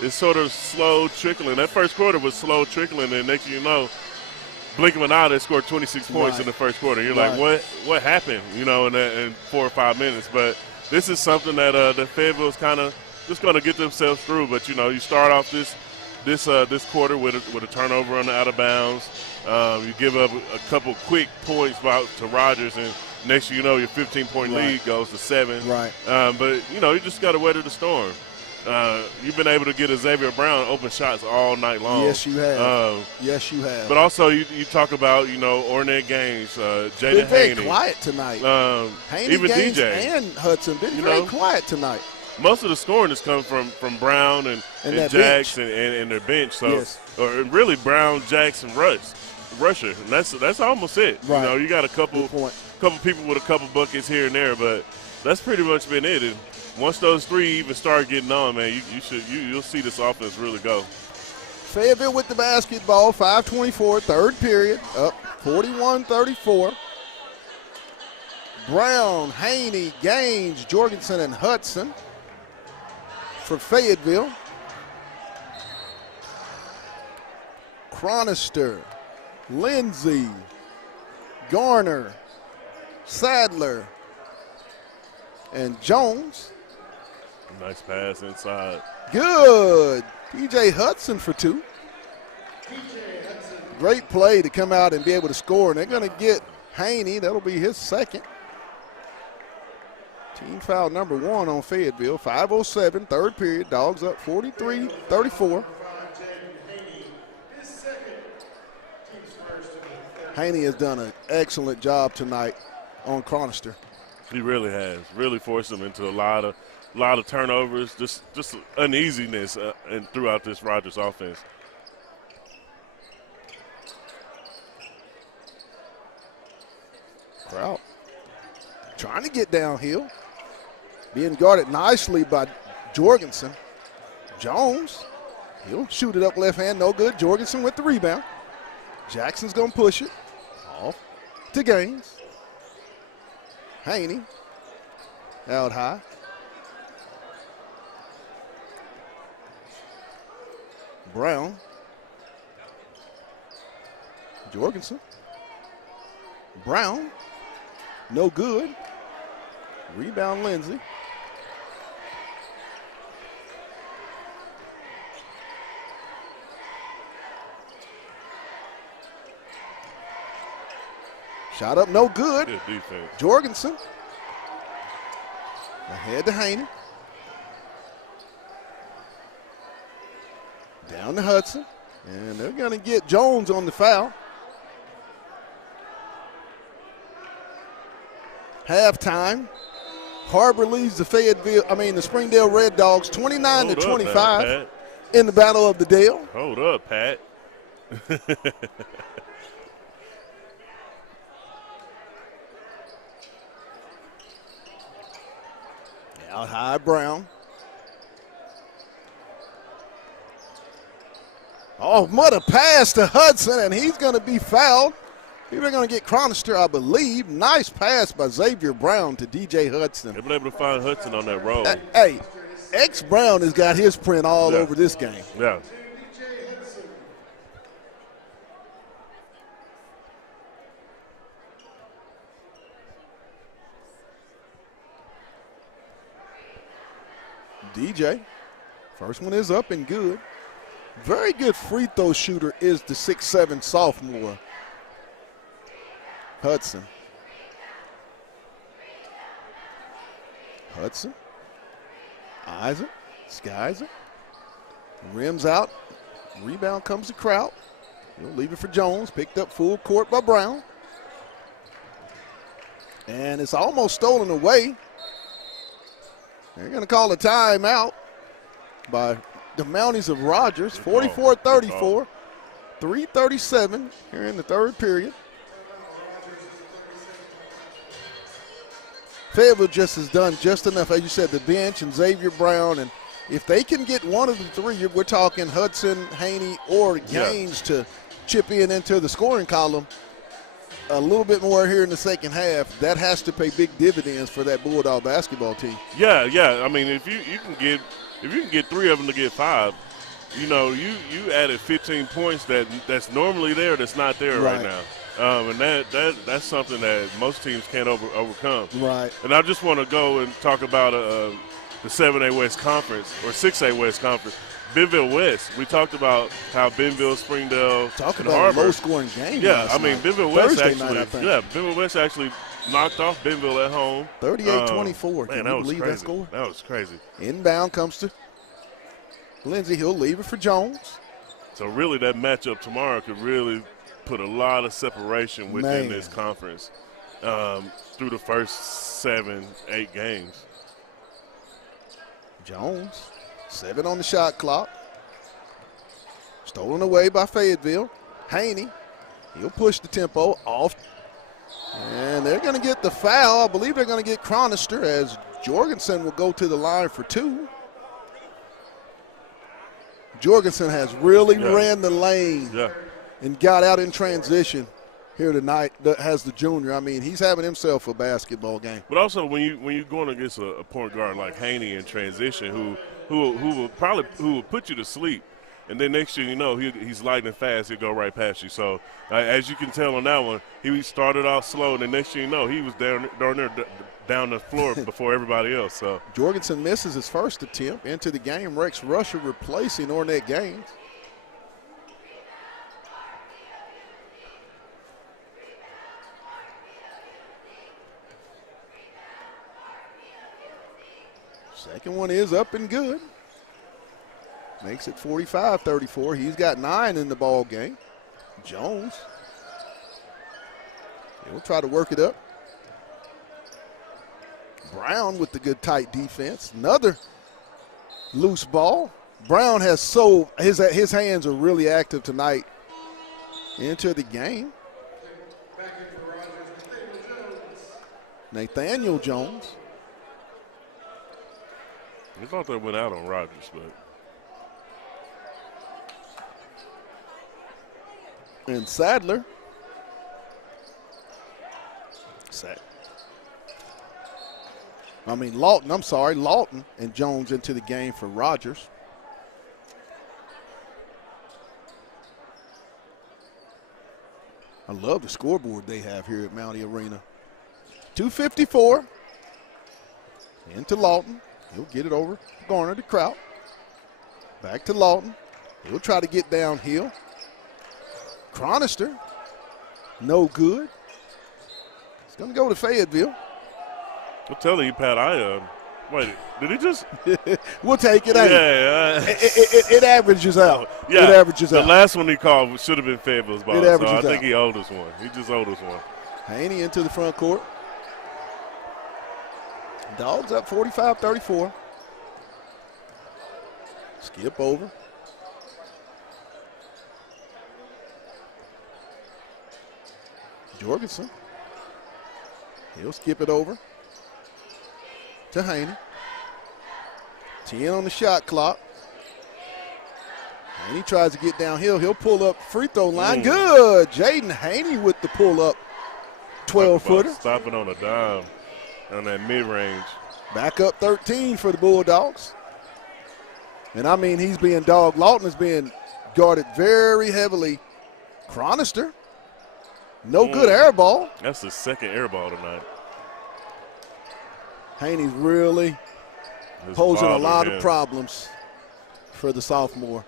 it's sort of slow trickling. That first quarter was slow trickling, and next thing you know, blink of an eye, they scored 26 points in the first quarter. You're like, what happened? In 4 or 5 minutes. But this is something that the Fayetteville's kind of just going to get themselves through. But you start off this quarter with a turnover on the out of bounds. You give up a couple quick points to Rogers, and next thing you know, your 15-point lead goes to 7. Right. But you just got to weather the storm. You've been able to get Xavier Brown open shots all night long. Yes, you have. Yes, you have. But also, you talk about Ornette Gaines, Jaden Haney. Been very quiet tonight. Haney, even Gaines, DJ and Hudson been very quiet tonight. Most of the scoring has come from Brown and Jax and their bench. So, or really Brown, Jax, and Rusher. And that's almost it. Right. You got a couple people with a couple buckets here and there, but that's pretty much been it. And once those three even start getting on, man, you'll see this offense really go. Fayetteville with the basketball, 5:24, third period, up 41-34. Brown, Haney, Gaines, Jorgensen, and Hudson for Fayetteville. Chronister Lindsay, Garner, Sadler, and Jones. Nice pass inside. Good. P.J. Hudson for 2. Great play to come out and be able to score, and they're going to get Haney. That'll be his second. Team foul number 1 on Fayetteville. 5:07, third period. Dogs up 43-34. Haney has done an excellent job tonight on Chronister. He really has. Really forced them into a lot of turnovers, just uneasiness and throughout this Rogers offense. Kraut trying to get downhill. Being guarded nicely by Jorgensen. Jones, he'll shoot it up left hand, no good. Jorgensen with the rebound. Jackson's going to push it. Off to Gaines. Haney out high. Brown. Jorgensen. Brown. No good. Rebound Lindsay. Shot up, no good. Good defense. Jorgensen. Ahead to Haney. Down to Hudson. And they're going to get Jones on the foul. Halftime. Harbor leads the Springdale Red Dogs 29-25 in the Battle of the Dale. Hold up, Pat. Out high, Brown. Oh, what a pass to Hudson, and he's going to be fouled. People are going to get Chronister, I believe. Nice pass by Xavier Brown to DJ Hudson. They've been able to find Hudson on that roll. Hey, X Brown has got his print all over this game. Yeah. DJ, first one is up and good. Very good free throw shooter is the 6'7" sophomore, Hudson. Hudson, eyes it, skies it, rims out, rebound comes to Kraut. He'll leave it for Jones, picked up full court by Brown. And it's almost stolen away. They're going to call a timeout by the Mounties of Rogers, 44-34, 3:37 here in the third period. Fayetteville just has done just enough, as you said, the bench and Xavier Brown, and if they can get one of the three, we're talking Hudson, Haney, or Gaines to chip into the scoring column a little bit more here in the second half, that has to pay big dividends for that Bulldog basketball team. Yeah. I mean, if you can get three of them to get 5, you added 15 points that's normally there that's not there right now. And that's something that most teams can't overcome. Right. And I just want to go and talk about the 7A West Conference or 6A West Conference. Benville West, we talked about how Benville, Springdale, talk and about Harbor. a low-scoring game. Yeah, I mean, Benville West Benville West actually knocked off Benville at home. 38-24. Man, Can you believe that score? That was crazy. Inbound comes to Lindsay. He'll leave it for Jones. So really that matchup tomorrow could really put a lot of separation within this conference through the first 7-8 games. Jones, 7 on the shot clock. Stolen away by Fayetteville. Haney, he'll push the tempo off. And they're going to get the foul. I believe they're going to get Chronister as Jorgensen will go to the line for 2. Jorgensen has really ran the lane and got out in transition here tonight. Has the junior. I mean, he's having himself a basketball game. But also when you're going against a point guard like Haney in transition, who will put you to sleep, and then next year, you know, he's lightning fast. He'll go right past you. So, as you can tell on that one, he started off slow, and then next year, you know, he was down the floor before everybody else. So Jorgensen misses his first attempt into the game. Rex Rusher replacing Ornette Gaines. Second one is up and good. Makes it 45-34. He's got 9 in the ball game. Jones. He'll try to work it up. Brown with the good tight defense. Another loose ball. Brown has his hands are really active tonight into the game. Nathaniel Jones. I thought they went out on Rogers, but. And Sadler. Lawton and Jones into the game for Rogers. I love the scoreboard they have here at Mountie Arena. 2:54. Into Lawton. He'll get it over Garner to Kraut. Back to Lawton. He'll try to get downhill. Chronister. No good. It's going to go to Fayetteville. I'm telling you, Pat, wait, did he just? We'll take it. Yeah. It averages out. Yeah. It averages out. The last one he called should have been Fayetteville's ball. It averages so I out. think he owed us one. He just owed us one. Haney into the front court. Dogs up 45-34. Skip over. Jorgensen. He'll skip it over to Haney. 10 on the shot clock. Haney tries to get downhill. He'll pull up free throw line. Good. Jaden Haney with the pull up 12-footer. Stopping on a dime on that mid-range. Back up 13 for the Bulldogs. And I mean, he's being dogged. Lawton is being guarded very heavily. Chronister. No good air ball. That's the second air ball tonight. Haney's really posing a lot of problems for the sophomore.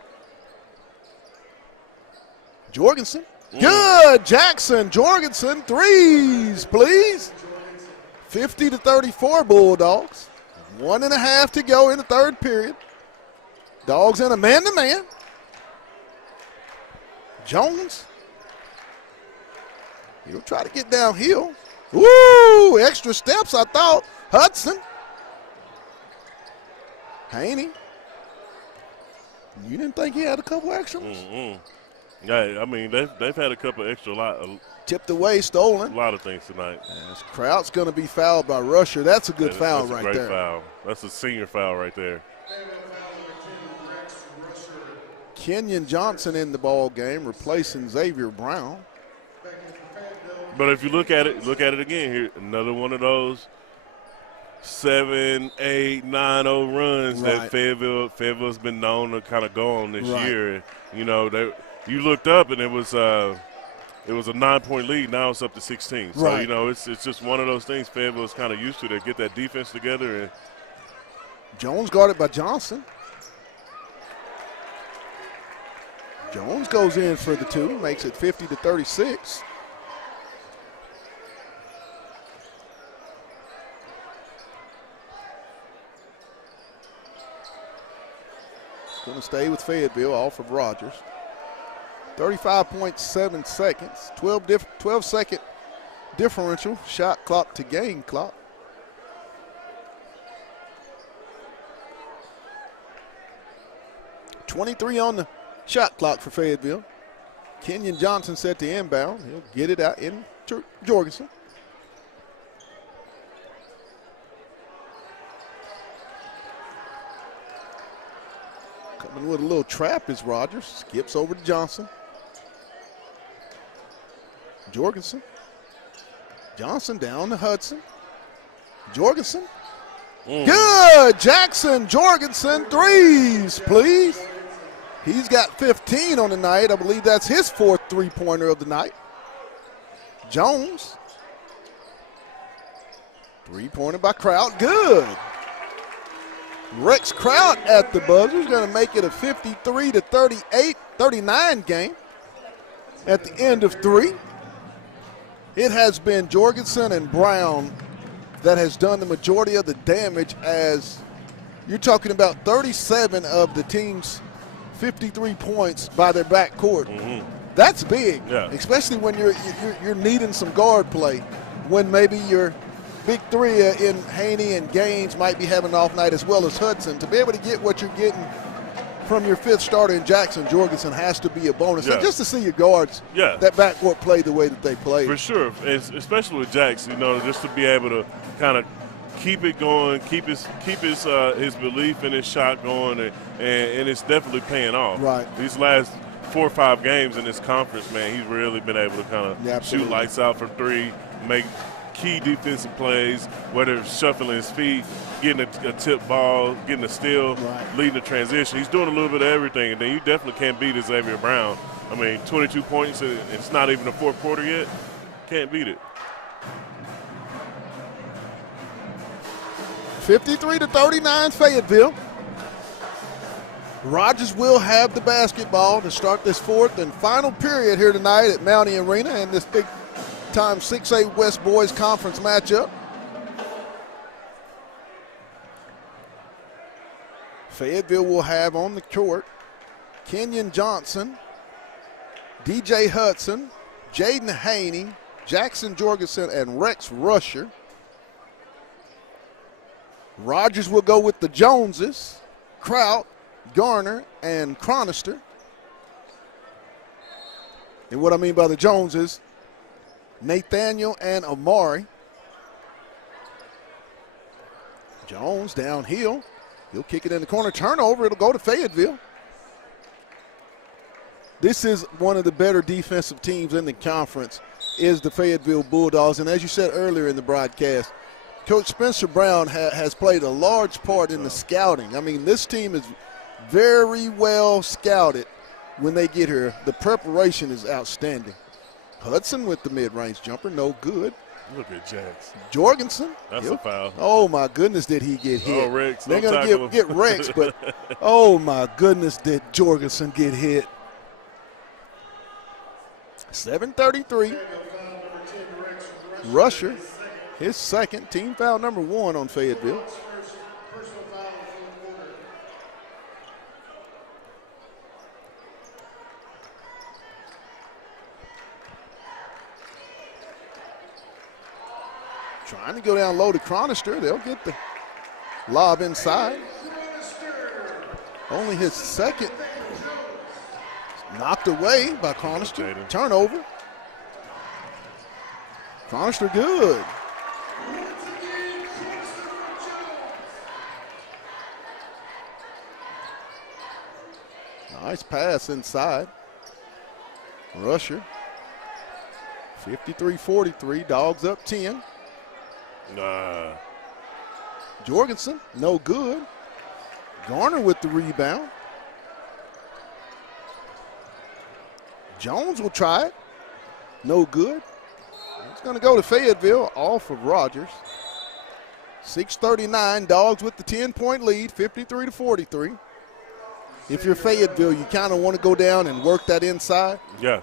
Jorgensen. Good. Jackson. Jorgensen. Threes, please. 50-34 Bulldogs. 1.5 to go in the third period. Dogs in a man-to-man. Jones. He'll try to get downhill. Woo! Extra steps, I thought. Hudson. Haney. You didn't think he had a couple extra ones? Yeah, I mean, they've had a couple extra Tipped away, stolen. A lot of things tonight. As Kraut's going to be fouled by Rusher. That's a good foul right there. That's a great foul. That's a senior foul right there. Kenyon Johnson in the ball game, replacing Xavier Brown. But if you look at it again here, another one of those 7, 8, 9-0 runs that Fayetteville's been known to kind of go on this year. You know, you looked up and it was a 9-point lead. Now it's up to 16. So you know, it's just one of those things Fayetteville's kind of used to. They get that defense together. And Jones guarded by Johnson. Jones goes in for the 2, makes it 50-36. Going to stay with Fayetteville off of Rogers. 35.7 seconds, 12-second differential, shot clock to game clock. .23 on the shot clock for Fayetteville. Kenyon Johnson set the inbound. He'll get it out in Jorgensen. Coming with a little trap is Rogers. Skips over to Johnson. Jorgensen. Johnson down to Hudson. Jorgensen. Good. Jackson, Jorgensen, threes, please. He's got 15 on the night. I believe that's his 4th three-pointer of the night. Jones. Three-pointer by Kraut. Good. Rex Kraut at the buzzer is going to make it a 53-39 game at the end of 3. It has been Jorgensen and Brown that has done the majority of the damage, as you're talking about 37 of the team's 53 points by their backcourt. That's big, especially when you're needing some guard play, when maybe your big three in Haney and Gaines might be having an off night, as well as Hudson. To be able to get what you're getting from your 5th starter in Jackson Jorgensen has to be a bonus. And just to see your guards, that backcourt play the way that they play. For sure, and especially with Jackson, just to be able to kind of keep it going, keep his belief in his shot going, and it's definitely paying off. Right. These last 4 or 5 games in this conference, man, he's really been able to kind of shoot lights out from 3, make key defensive plays, whether it's shuffling his feet, getting a tip ball, getting a steal, leading the transition. He's doing a little bit of everything, and then you definitely can't beat Xavier Brown. I mean, 22 points, and it's not even the 4th quarter yet. Can't beat it. 53-39 Fayetteville. Rogers will have the basketball to start this 4th and final period here tonight at Mountie Arena in this big-time 6A West Boys Conference matchup. Fayetteville will have on the court Kenyon Johnson, DJ Hudson, Jaden Haney, Jackson Jorgensen, and Rex Rusher. Rogers will go with the Joneses, Kraut, Garner, and Chronister. And what I mean by the Joneses, Nathaniel and Amari. Jones downhill. He'll kick it in the corner. Turnover. It'll go to Fayetteville. This is one of the better defensive teams in the conference, is the Fayetteville Bulldogs. And as you said earlier in the broadcast, Coach Spencer Brown has played a large part in the scouting. I mean, this team is very well scouted when they get here. The preparation is outstanding. Hudson with the mid-range jumper, no good. Look at Jackson. Jorgensen. That's a foul. Oh, my goodness, did he get hit. Oh, Rex. They're going to get Rex, but oh, my goodness, did Jorgensen get hit. 7:33. Rusher, his 2nd, team foul number 1 on Fayetteville. Trying to go down low to Chronister. They'll get the lob inside. Only his 2nd. Knocked away by Chronister. Turnover. Chronister good. Nice pass inside. Rusher. 53-43. Dogs up 10. Nah. Jorgensen, no good. Garner with the rebound. Jones will try it. No good. It's going to go to Fayetteville off of Rogers. 6:39, Dogs with the 10-point lead, 53-43. If you're Fayetteville, you kind of want to go down and work that inside. Yeah.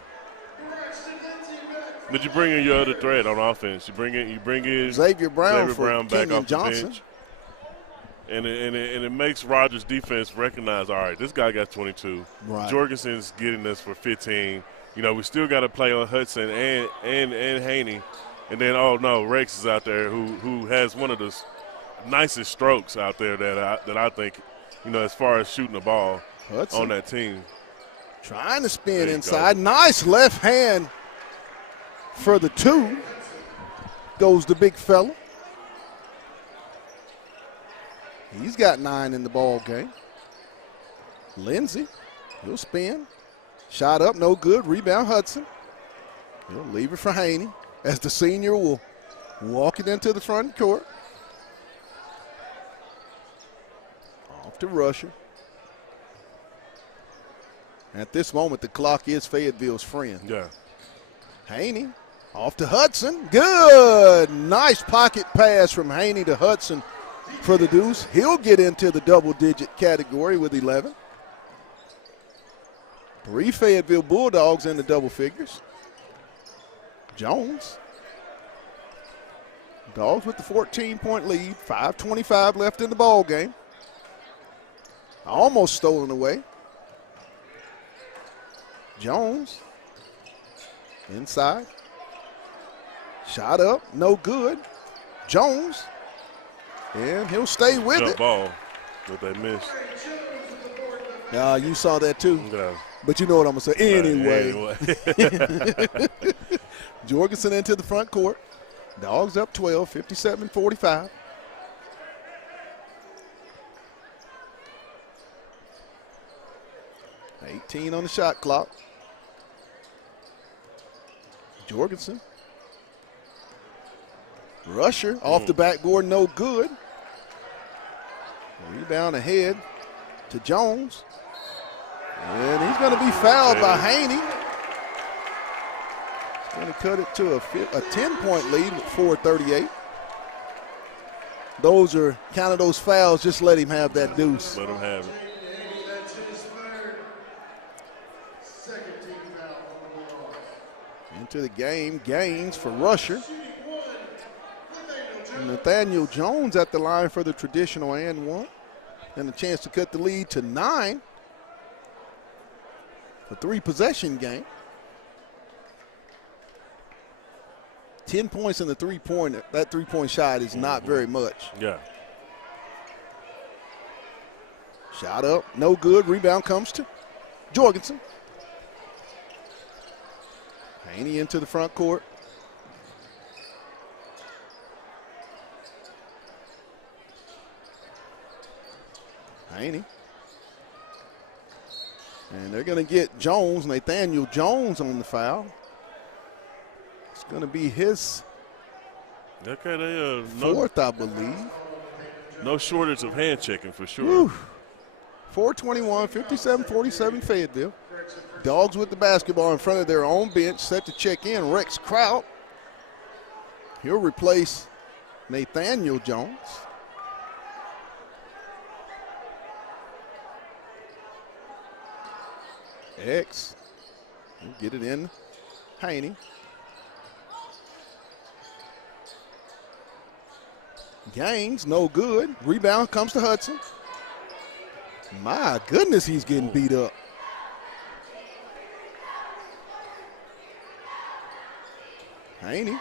But you bring in your other threat on offense. You bring in Xavier Brown for back Kenyon off Johnson. the bench. And it makes Rogers' defense recognize, all right, this guy got 22. Right. Jorgensen's getting us for 15. We still got to play on Hudson and Haney. And then, oh, no, Rex is out there who has one of the nicest strokes out there that I think, as far as shooting the ball Hudson on that team. Trying to spin inside. Nice left hand for the 2. Goes the big fella. He's got 9 in the ball game. Lindsey, he'll spin. Shot up, no good. Rebound Hudson. He'll leave it for Haney as the senior will walk it into the front court. Off to Rusher. At this moment, the clock is Fayetteville's friend. Yeah. Haney off to Hudson. Good. Nice pocket pass from Haney to Hudson for the deuce. He'll get into the double-digit category with 11. 3 Fayetteville Bulldogs in the double figures. Jones. Dogs with the 14-point lead. 5:25 left in the ball game. Almost stolen away. Jones. Inside. Shot up. No good. Jones. And he'll stay with Jump it. ball with that miss. You saw that too. Yeah. But you know what I'm going to say. Anyway. Jorgensen into the front court. Dogs up 12, 57-45. $18 on the shot clock. Jorgensen. Rusher off the backboard, no good. Rebound ahead to Jones. And he's going to be fouled by Haney. He's going to cut it to a 10-point lead with 4:38. Those are kind of those fouls. Just let him have that deuce. Let him have it. That's his third. Second team foul on the Bulldogs. Into the game, Gaines for Rusher. Nathaniel Jones at the line for the traditional and one. And a chance to cut the lead to 9. A 3-possession game. 10 points in the three-point. That three-point shot is not very much. Yeah. Shot up, no good. Rebound comes to Jorgensen. Haney into the front court. Haney. And they're going to get Jones, Nathaniel Jones, on the foul. It's going to be his Okay, they fourth, I believe. no shortage of hand checking for sure. Whew. 4:21, 57-47 Fayetteville. Dogs with the basketball in front of their own bench, set to check in. Rex Kraut. He'll replace Nathaniel Jones. X. He'll get it in. Haney. Gaines, no good. Rebound comes to Hudson. My goodness, he's getting beat up. Haney.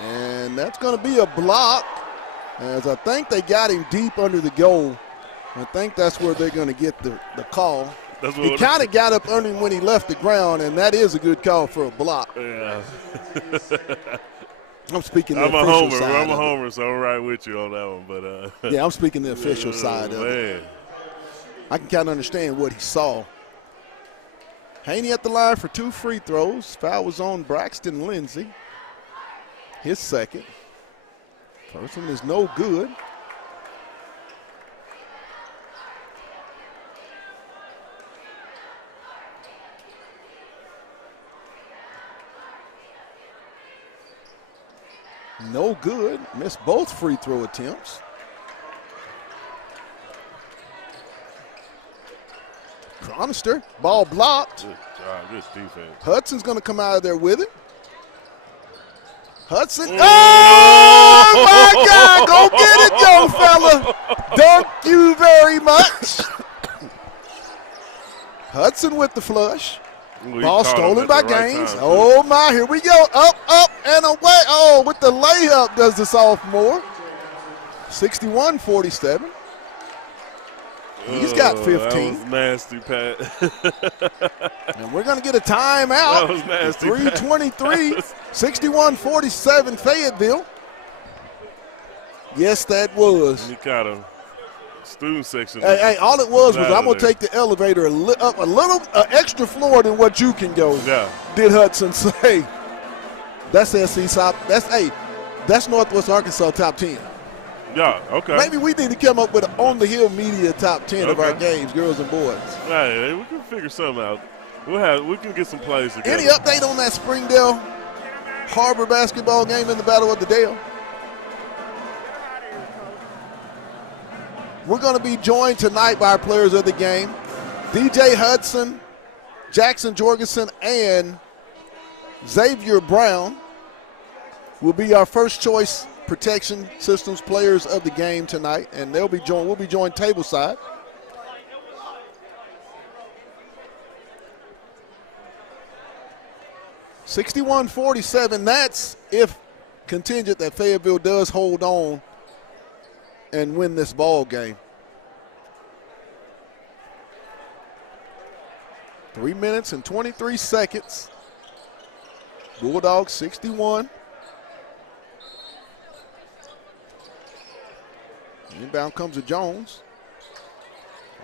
And that's going to be a block, as I think they got him deep under the goal. I think that's where they're going to get the call. He kind of got up under him when he left the ground, and that is a good call for a block. Yeah. I'm speaking the I'm a official homer. side. I'm a homer, so I'm right with you on that one. But yeah, I'm speaking the official side of it. I can kind of understand what he saw. Haney at the line for 2 free throws. Foul was on Braxton Lindsay. His second. First one is no good. No good. Missed both free throw attempts. Cronister, ball blocked. Good job, good defense. Hudson's going to come out of there with it. Hudson. Oh, my God. Go get it, young fella. Thank you very much. Hudson with the flush. Ball stolen by Gaines. Oh, my. Here we go. Up, up, and away. Oh, with the layup does the sophomore. 61-47. He's got 15. That was nasty, Pat. And we're going to get a timeout. That was nasty. 3:23, 61-47 Fayetteville. Yes, that was. You got a student section. Hey, all it was I'm going to take the elevator up a little extra floor than what you can go. Yeah. Did Hudson say. That's SC top. That's Northwest Arkansas top 10. Yeah, okay. Maybe we need to come up with an On the Hill Media top 10 of our games, girls and boys. Hey, we can figure something out. We can get some plays together. Any update on that Springdale Harbor basketball game in the Battle of the Dale? We're going to be joined tonight by our players of the game. DJ Hudson, Jackson Jorgensen, and Xavier Brown will be our first choice protection systems players of the game tonight, and we'll be joined tableside. $61-47. That's if contingent that Fayetteville does hold on and win this ball game. 3 minutes and 23 seconds. Bulldogs 61. Inbound comes to Jones.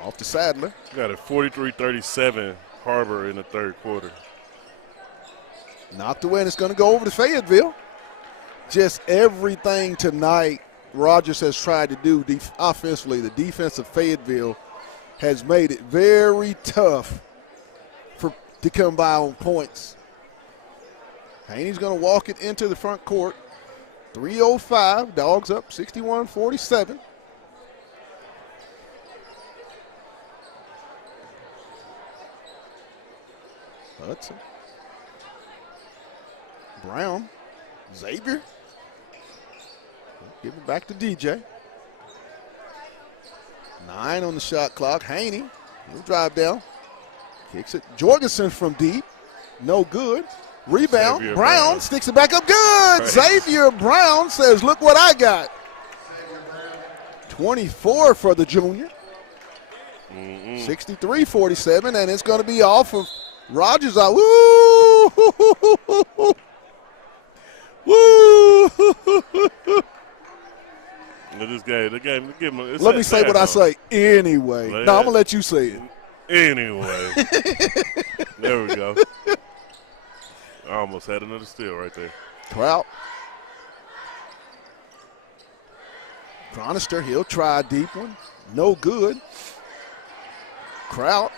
Off to Sadler. Got a 43-37 Harbor in the third quarter. Knocked away, and it's going to go over to Fayetteville. Just everything tonight Rogers has tried to do offensively. The defense of Fayetteville has made it very tough to come by on points. Haney's going to walk it into the front court. 3:05, Dogs up 61-47. Hudson. Brown. Xavier. Give it back to DJ. 9 on the shot clock. Haney. He'll drive down. Kicks it. Jorgensen from deep. No good. Rebound. Xavier Brown sticks it back up. Good. Right. Xavier Brown says, look what I got. 24 for the junior. 63-47, and it's going to be off of Rogers. Woo! Woo! This game, give him let me say what I say anyway. No, I'm going to let you say it. Anyway. There we go. I almost had another steal right there. Trout. Cronister, he'll try a deep one. No good. Kraut.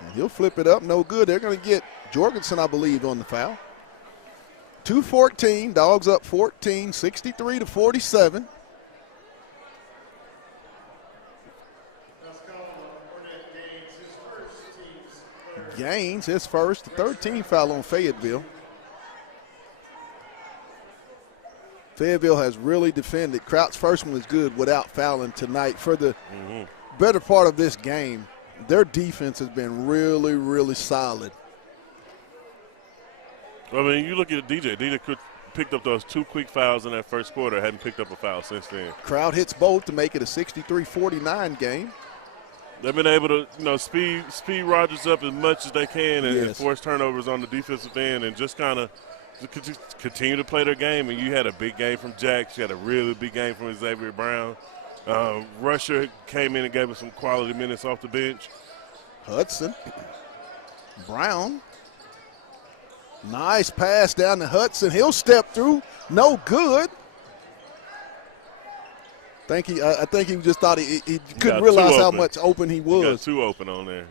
And he'll flip it up. No good. They're going to get Jorgensen, I believe, on the foul. 2:14. Dogs up 14, 63-47. Gaines, his first, 13 foul on Fayetteville. Fayetteville has really defended. Kraut's first one was good without fouling tonight. For the better part of this game, their defense has been really, really solid. I mean, you look at DJ. DJ picked up those 2 quick fouls in that first quarter. Hadn't picked up a foul since then. Kraut hits both to make it a 63-49 game. They've been able to, speed Rogers up as much as they can and force turnovers on the defensive end and just kind of continue to play their game. And you had a big game from Jax. You had a really big game from Xavier Brown. Rusher came in and gave us some quality minutes off the bench. Hudson. Brown. Nice pass down to Hudson. He'll step through. No good. I think he just thought he couldn't realize how much open he was. He got 2 open on there.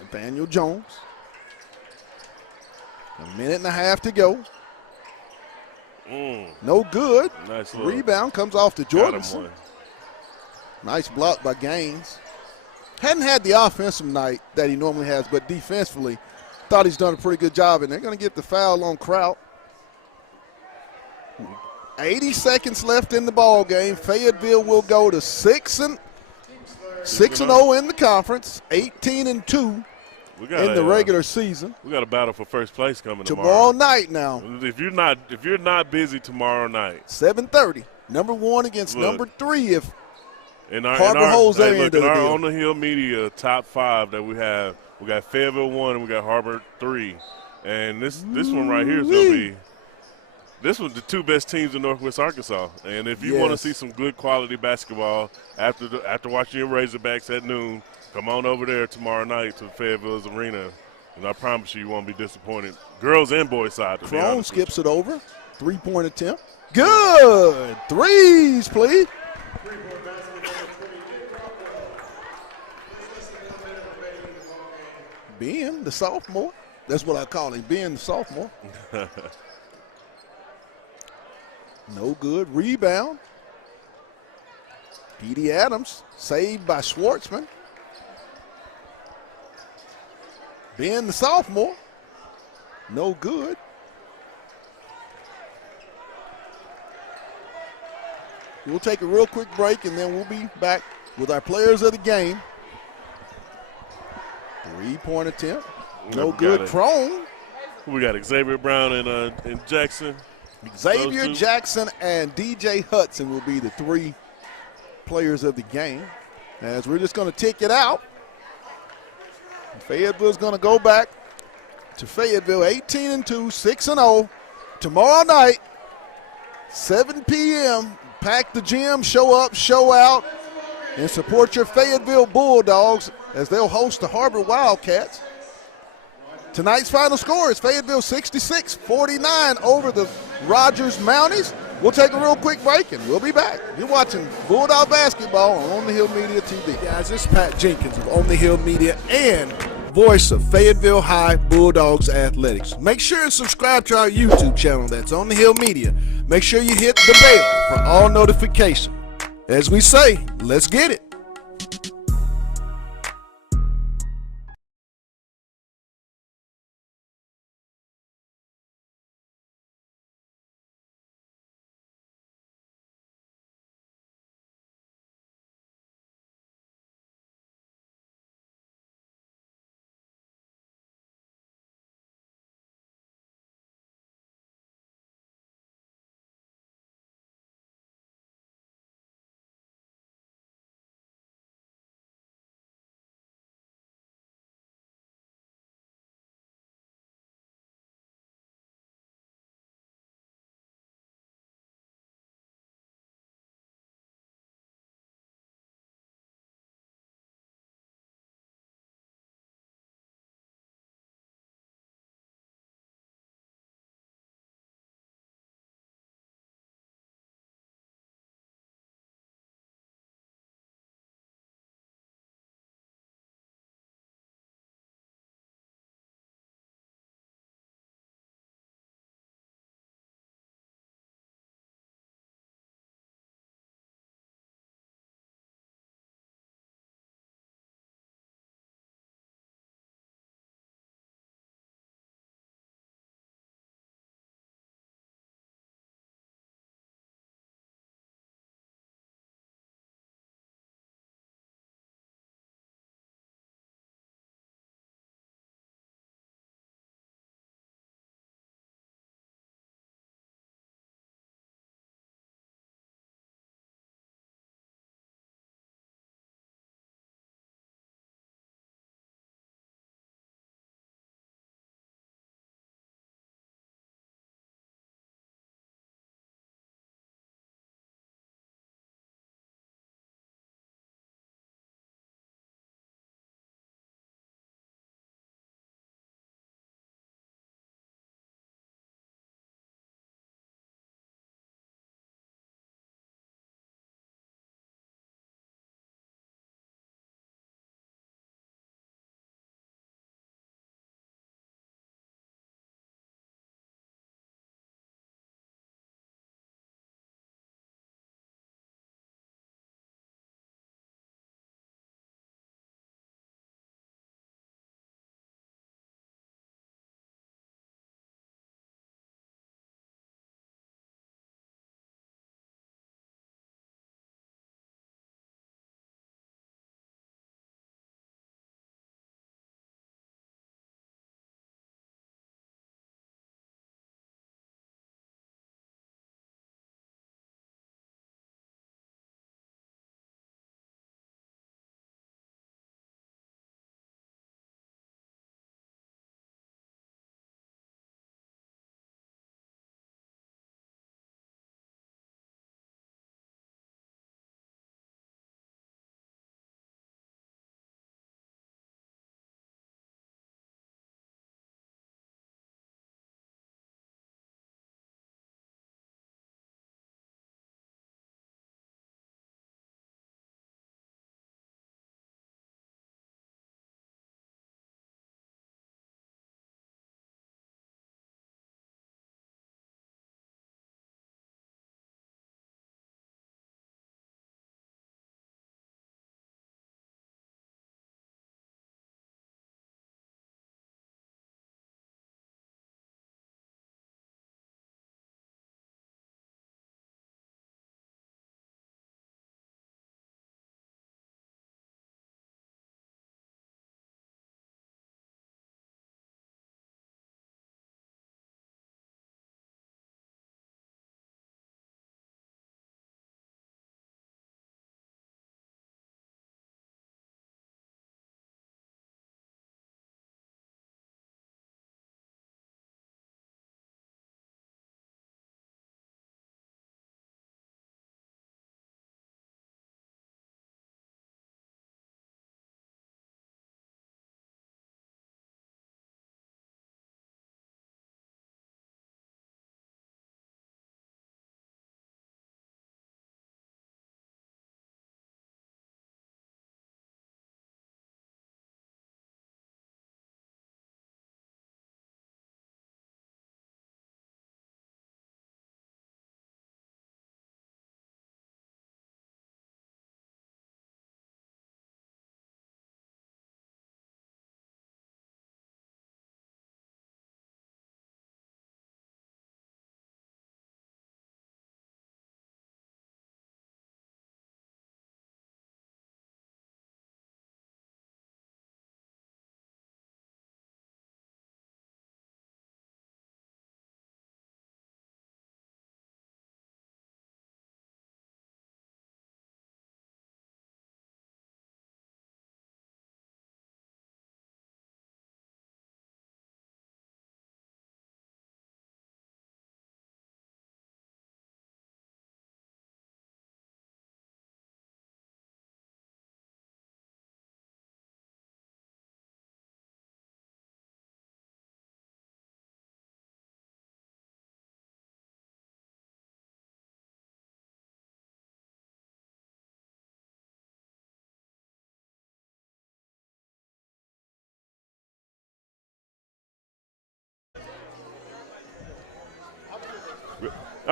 Nathaniel Jones. A minute and a half to go. No good. Nice rebound comes off to Jorgensen. Nice block by Gaines. Hadn't had the offensive night that he normally has, but defensively thought he's done a pretty good job, and they're going to get the foul on Kraut. 80 seconds left in the ball game. Fayetteville will go to 6-0 in the conference, 18-2 in the regular season. We got a battle for first place coming tomorrow night. Now, if you're not busy tomorrow night, 7:30. Number 1 against number 3. If Harbor holds their end of the deal. deal. On the Hill Media top 5 that we have, we got Fayetteville 1 and we got Harbor 3, and this one right here is going to be. This was the 2 best teams in Northwest Arkansas, and if you want to see some good quality basketball after watching your Razorbacks at noon, come on over there tomorrow night to Fayetteville's Arena, and I promise you won't be disappointed. Girls and boys side. Crone skips it over. Three-point attempt. Good. Threes, please. Ben, the sophomore. That's what I call him, Ben, the sophomore. No good. Rebound. Petey Adams, saved by Schwartzman. Ben, the sophomore. No good. We'll take a real quick break, and then we'll be back with our players of the game. Three-point attempt. No good. Prone. We got Xavier Brown and Jackson. Xavier Jackson and DJ Hudson will be the three players of the game. As we're just going to tick it out. Fayetteville's going to go back to Fayetteville 18-2, 6-0. Tomorrow night, 7 p.m., pack the gym, show up, show out, and support your Fayetteville Bulldogs as they'll host the Harbor Wildcats. Tonight's final score is Fayetteville 66-49 over the Rogers Mounties. We'll take a real quick break, and we'll be back. You're watching Bulldog Basketball on the Hill Media TV. Guys, this is Pat Jenkins of On the Hill Media and voice of Fayetteville High Bulldogs Athletics. Make sure and subscribe to our YouTube channel. That's On the Hill Media. Make sure you hit the bell for all notifications. As we say, let's get it.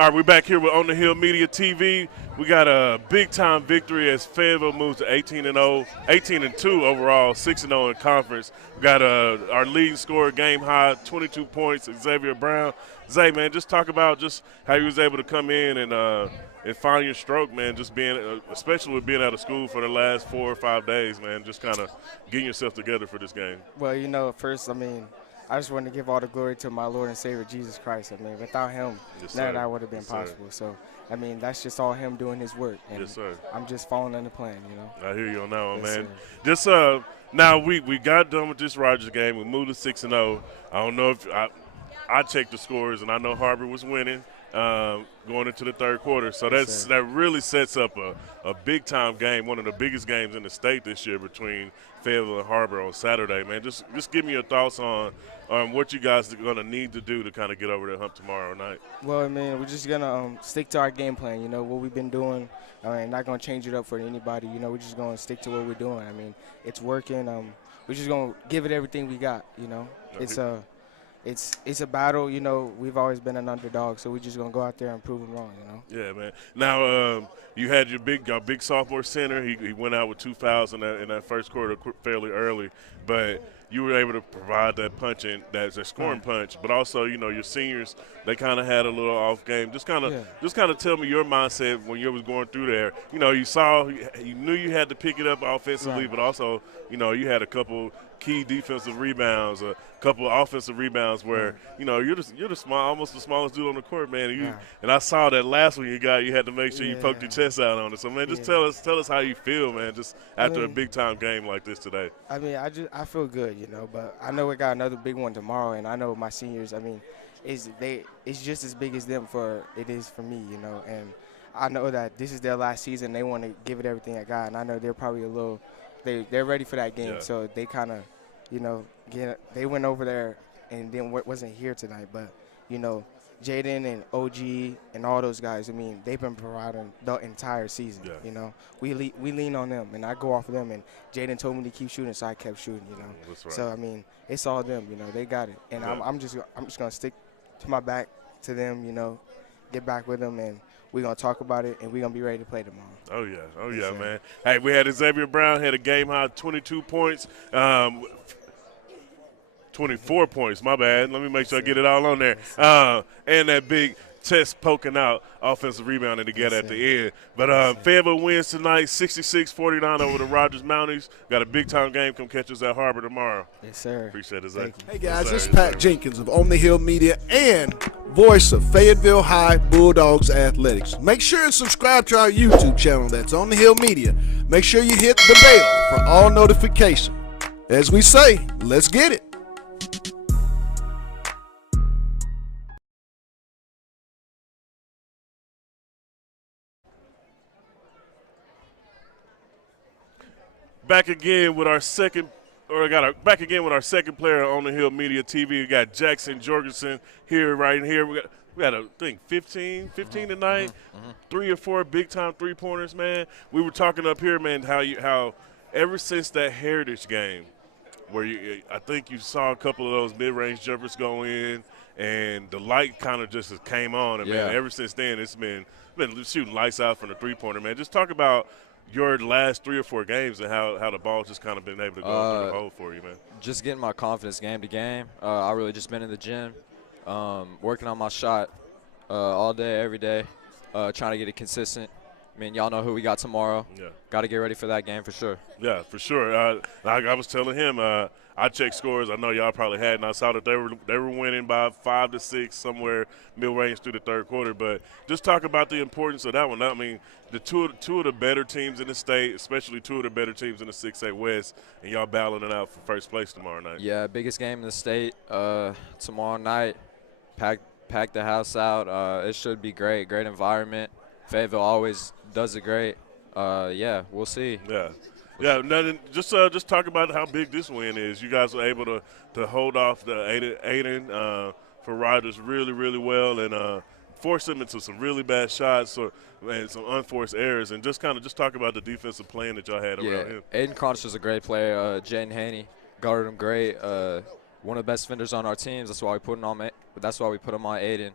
All right, we're back here with On the Hill Media TV. We got a big-time victory as Fayetteville moves to 18-0, 18-2 overall, 6-0 in conference. We got our leading scorer, game high, 22 points, Xavier Brown. Zay, man, just talk about just how you was able to come in and find your stroke, man, just being, especially with being out of school for the last 4 or 5 days, man, just kind of getting yourself together for this game. Well, first, I just want to give all the glory to my Lord and Savior, Jesus Christ. Without him, none of that would have been possible. So, that's just all him doing his work. And yes, sir. I'm just following in the plan, I hear you on that one, yes, man. Sir. Just now we got done with this Rogers game. We moved to 6-0. I don't know if I checked the scores, and I know Harbor was winning going into the third quarter. So that really sets up a big-time game, one of the biggest games in the state this year between Fayetteville and Harbor on Saturday, man. Just give me your thoughts on what you guys are going to need to do to kind of get over that hump tomorrow night. Well, we're just going to stick to our game plan, what we've been doing. Not going to change it up for anybody. We're just going to stick to what we're doing. It's working. We're just going to give it everything we got, It's a battle, we've always been an underdog, so we're just going to go out there and prove them wrong, Yeah, man. Now, you had your big sophomore center. He went out with 2 fouls in that first quarter fairly early, but you were able to provide that that scoring punch, but also, your seniors, they kind of had a little off game. Just kind of tell me your mindset when you was going through there. You knew you had to pick it up offensively, but also, you had a couple key defensive rebounds, a couple of offensive rebounds where, you're almost the smallest dude on the court, man. And I saw that last one you got, you had to make sure you poked your chest out on it. So, man, just tell us how you feel, man, just after a big-time game like this today. I feel good, but I know we got another big one tomorrow, and I know my seniors, it's just as big as them for it is for me, and I know that this is their last season. They want to give it everything I got, and I know they're probably they're ready for that game, so they kind of, they went over there and then wasn't here tonight, but, Jaden and OG and all those guys, they've been providing the entire season, We lean on them, and I go off of them, and Jaden told me to keep shooting, so I kept shooting, That's right. So, it's all them, they got it, and I'm just going to stick to my back to them, get back with them, and we're going to talk about it, and we're going to be ready to play tomorrow. Oh, yeah, man. Hey, we had Xavier Brown, had a game-high 22 points, 24 points, my bad. Let me make sure I get it all on there. And that big chest poking out offensive rebounding to get at the end. But Fayetteville wins tonight, 66-49 over the Rogers Mounties. Got a big-time game. Come catch us at Harbor tomorrow. Yes, sir. Appreciate it, Zach. Hey, guys, this is Pat Jenkins of On the Hill Media and voice of Fayetteville High Bulldogs Athletics. Make sure and subscribe to our YouTube channel. That's On the Hill Media. Make sure you hit the bell for all notifications. As we say, let's get it. Back again with our second player on the Hill Media TV. We got Jackson Jorgensen right here. We got I think 15 tonight. 3 or 4 big time 3-pointers, man. We were talking up here, man, how ever since that Heritage game, where I think you saw a couple of those mid-range jumpers go in, and the light kind of just came on, and man, ever since then it's been shooting lights out from the 3-pointer, man. Just talk about your last 3 or 4 games and how the ball's just kind of been able to go through the hole for you, man. Just getting my confidence game to game. I really just been in the gym, working on my shot all day, every day, trying to get it consistent. Y'all know who we got tomorrow. Yeah. Got to get ready for that game for sure. Yeah, for sure. I was telling him, I checked scores. I know y'all probably had, and I saw that they were winning by 5 to 6 somewhere mid-range through the third quarter. But just talk about the importance of that one. The two of the better teams in the state, especially 2 of the better teams in the 6A West, and y'all battling it out for first place tomorrow night. Yeah, biggest game in the state tomorrow night. Pack the house out. It should be great. Great environment. Fayetteville always does it great. Yeah, we'll see. Yeah. Nothing. Just talk about how big this win is. You guys were able to hold off the Aiden for Rogers really, really well, and force them into some really bad shots and some unforced errors, and just talk about the defensive plan that y'all had around him. Aiden Cronch is a great player. Jaden Haney guarded him great. One of the best defenders on our teams. That's why we put him on. That's why we put him on Aiden.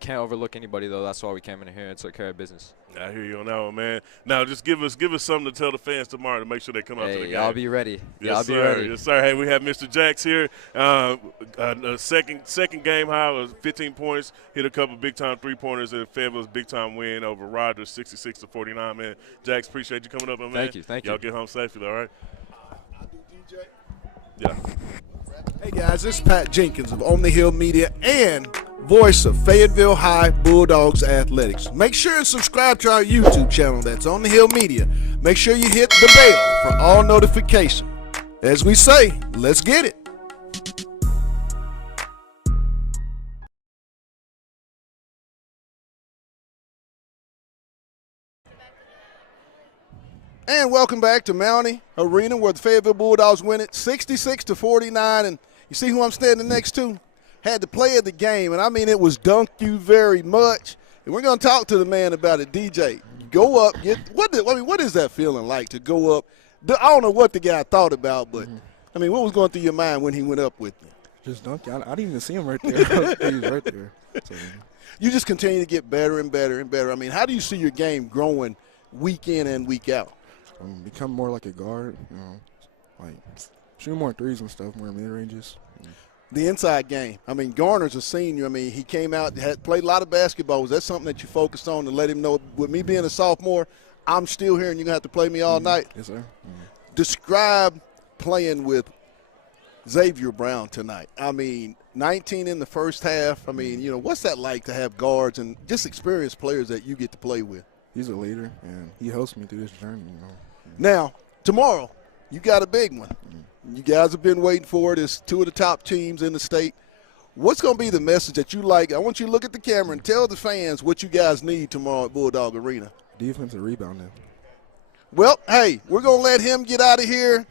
Can't overlook anybody, though. That's why we came in here and took care of business. I hear you on that one, man. Now, just give us something to tell the fans tomorrow to make sure they come out to the game. I'll be ready. Yes, I'll be ready. Yes, sir. Hey, we have Mr. Jacks here. A second game high was 15 points. Hit a couple big-time three-pointers in Fayetteville's big-time win over Rogers, 66-49, man. Jacks, appreciate you coming up, man. Thank you. Y'all get home safely, all right? I do DJ. Yeah. Hey guys, this is Pat Jenkins of On the Hill Media and voice of Fayetteville High Bulldogs Athletics. Make sure and subscribe to our YouTube channel. That's On the Hill Media. Make sure you hit the bell for all notifications. As we say, let's get it. And welcome back to Mountie Arena, where the Fayetteville Bulldogs win it 66-49. And you see who I'm standing next to? Had the play of the game, and I mean it was dunk you very much. And we're going to talk to the man about it. DJ, go up. What is that feeling like to go up? I don't know what the guy thought about, but I mean, what was going through your mind when he went up with you? Just dunk. I didn't even see him right there. He was right there. So, You just continue to get better and better and better. I mean, how do you see your game growing week in and week out? become more like a guard, like shoot more threes and stuff, more mid-ranges. The inside game. I mean, Garner's a senior. I mean, he came out, had played a lot of basketball. Was that something that you focused on to let him know, with me being a sophomore, I'm still here and you're going to have to play me all night? Yes, sir. Describe playing with Xavier Brown tonight. I mean, 19 in the first half. I mean, what's that like to have guards and just experienced players that you get to play with? He's a leader, and he helps me through this journey, Now, tomorrow, you got a big one. You guys have been waiting for it. It's two of the top teams in the state. What's going to be the message that you like? I want you to look at the camera and tell the fans what you guys need tomorrow at Bulldog Arena. Defensive rebounding. Well, hey, we're going to let him get out of here.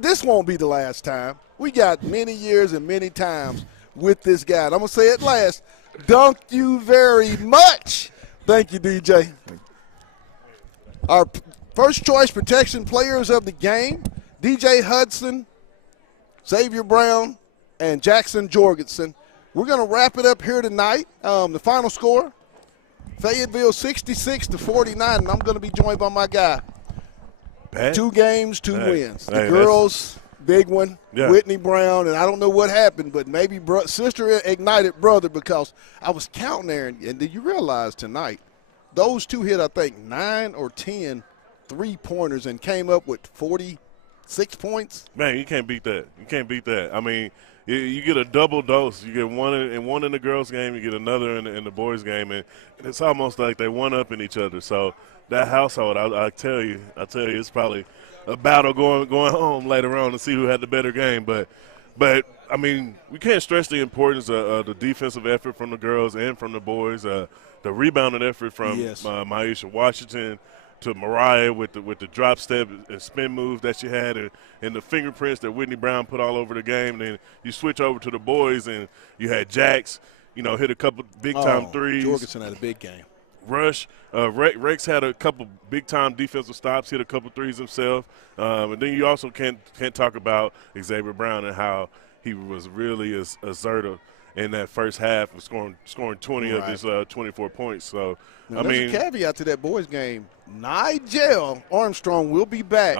This won't be the last time. We got many years and many times with this guy. And I'm going to say it last. Dunk you very much. Thank you, DJ. Our first choice protection players of the game, DJ Hudson, Xavier Brown, and Jackson Jorgensen. We're going to wrap it up here tonight. The final score, Fayetteville 66-49, and I'm going to be joined by my guy. Pat? 2 games, 2 wins. The Hey, girls, big one, Yeah. Whitney Brown, and I don't know what happened, but maybe sister ignited brother, because I was counting there, and did you realize tonight, those 2 hit, I think, 9 or 10 3-pointers and came up with 46 points. Man, you can't beat that. You can't beat that. I mean, you get a double dose. You get one in the girls' game, you get another in the boys' game, and it's almost like they one-upping each other. So that household, I tell you, it's probably a battle going home later on to see who had the better game. But I mean, we can't stress the importance of the defensive effort from the girls and from the boys. The rebounding effort from Maisha Washington to Mariah with the drop step and spin move that she had, and the fingerprints that Whitney Brown put all over the game. And then you switch over to the boys, and you had Jax, hit a couple big-time threes. Jorgensen had a big game. Rush. Rex had a couple big-time defensive stops, hit a couple threes himself. And then you also can't talk about Xavier Brown and how he was really assertive in that first half of scoring 20 of his 24 points. So, now, there's a caveat to that boys' game. Nigel Armstrong will be back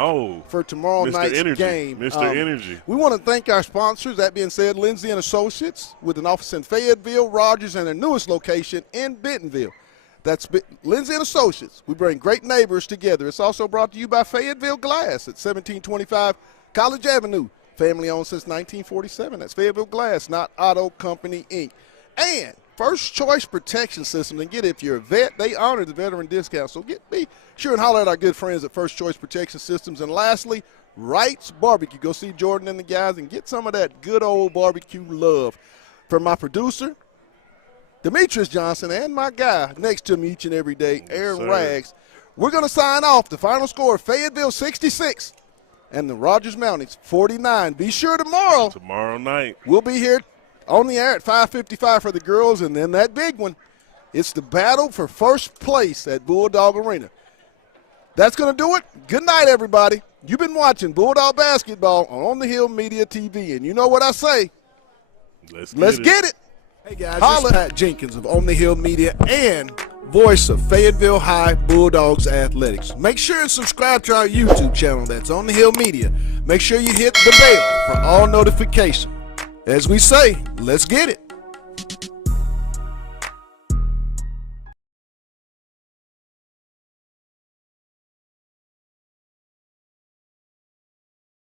for tomorrow night's game. Mr. Energy. We want to thank our sponsors. That being said, Lindsay & Associates with an office in Fayetteville, Rogers, and their newest location in Bentonville. That's Lindsay & Associates. We bring great neighbors together. It's also brought to you by Fayetteville Glass at 1725 College Avenue. Family owned since 1947. That's Fayetteville Glass, not Auto Company, Inc. And First Choice Protection System. And if you're a vet, they honor the veteran discount. So be sure and holler at our good friends at First Choice Protection Systems. And lastly, Wright's Barbecue. Go see Jordan and the guys and get some of that good old barbecue love. For my producer, Demetrius Johnson, and my guy next to me each and every day, Aaron Rags, we're going to sign off. The final score, Fayetteville 66 and the Rogers Mounties 49. Be sure tomorrow night we'll be here on the air at 5:55 for the girls, and then that big one, it's the battle for first place at Bulldog Arena. That's going to do it. Good night, everybody. You've been watching Bulldog Basketball on the Hill Media TV, and you know what I say. Let's get it. Hey guys, Holla. this is Pat Jenkins of On the Hill Media and voice of Fayetteville High Bulldogs Athletics. Make sure and subscribe to our YouTube channel. That's On the Hill Media. Make sure you hit the bell for all notifications. As we say, let's get it.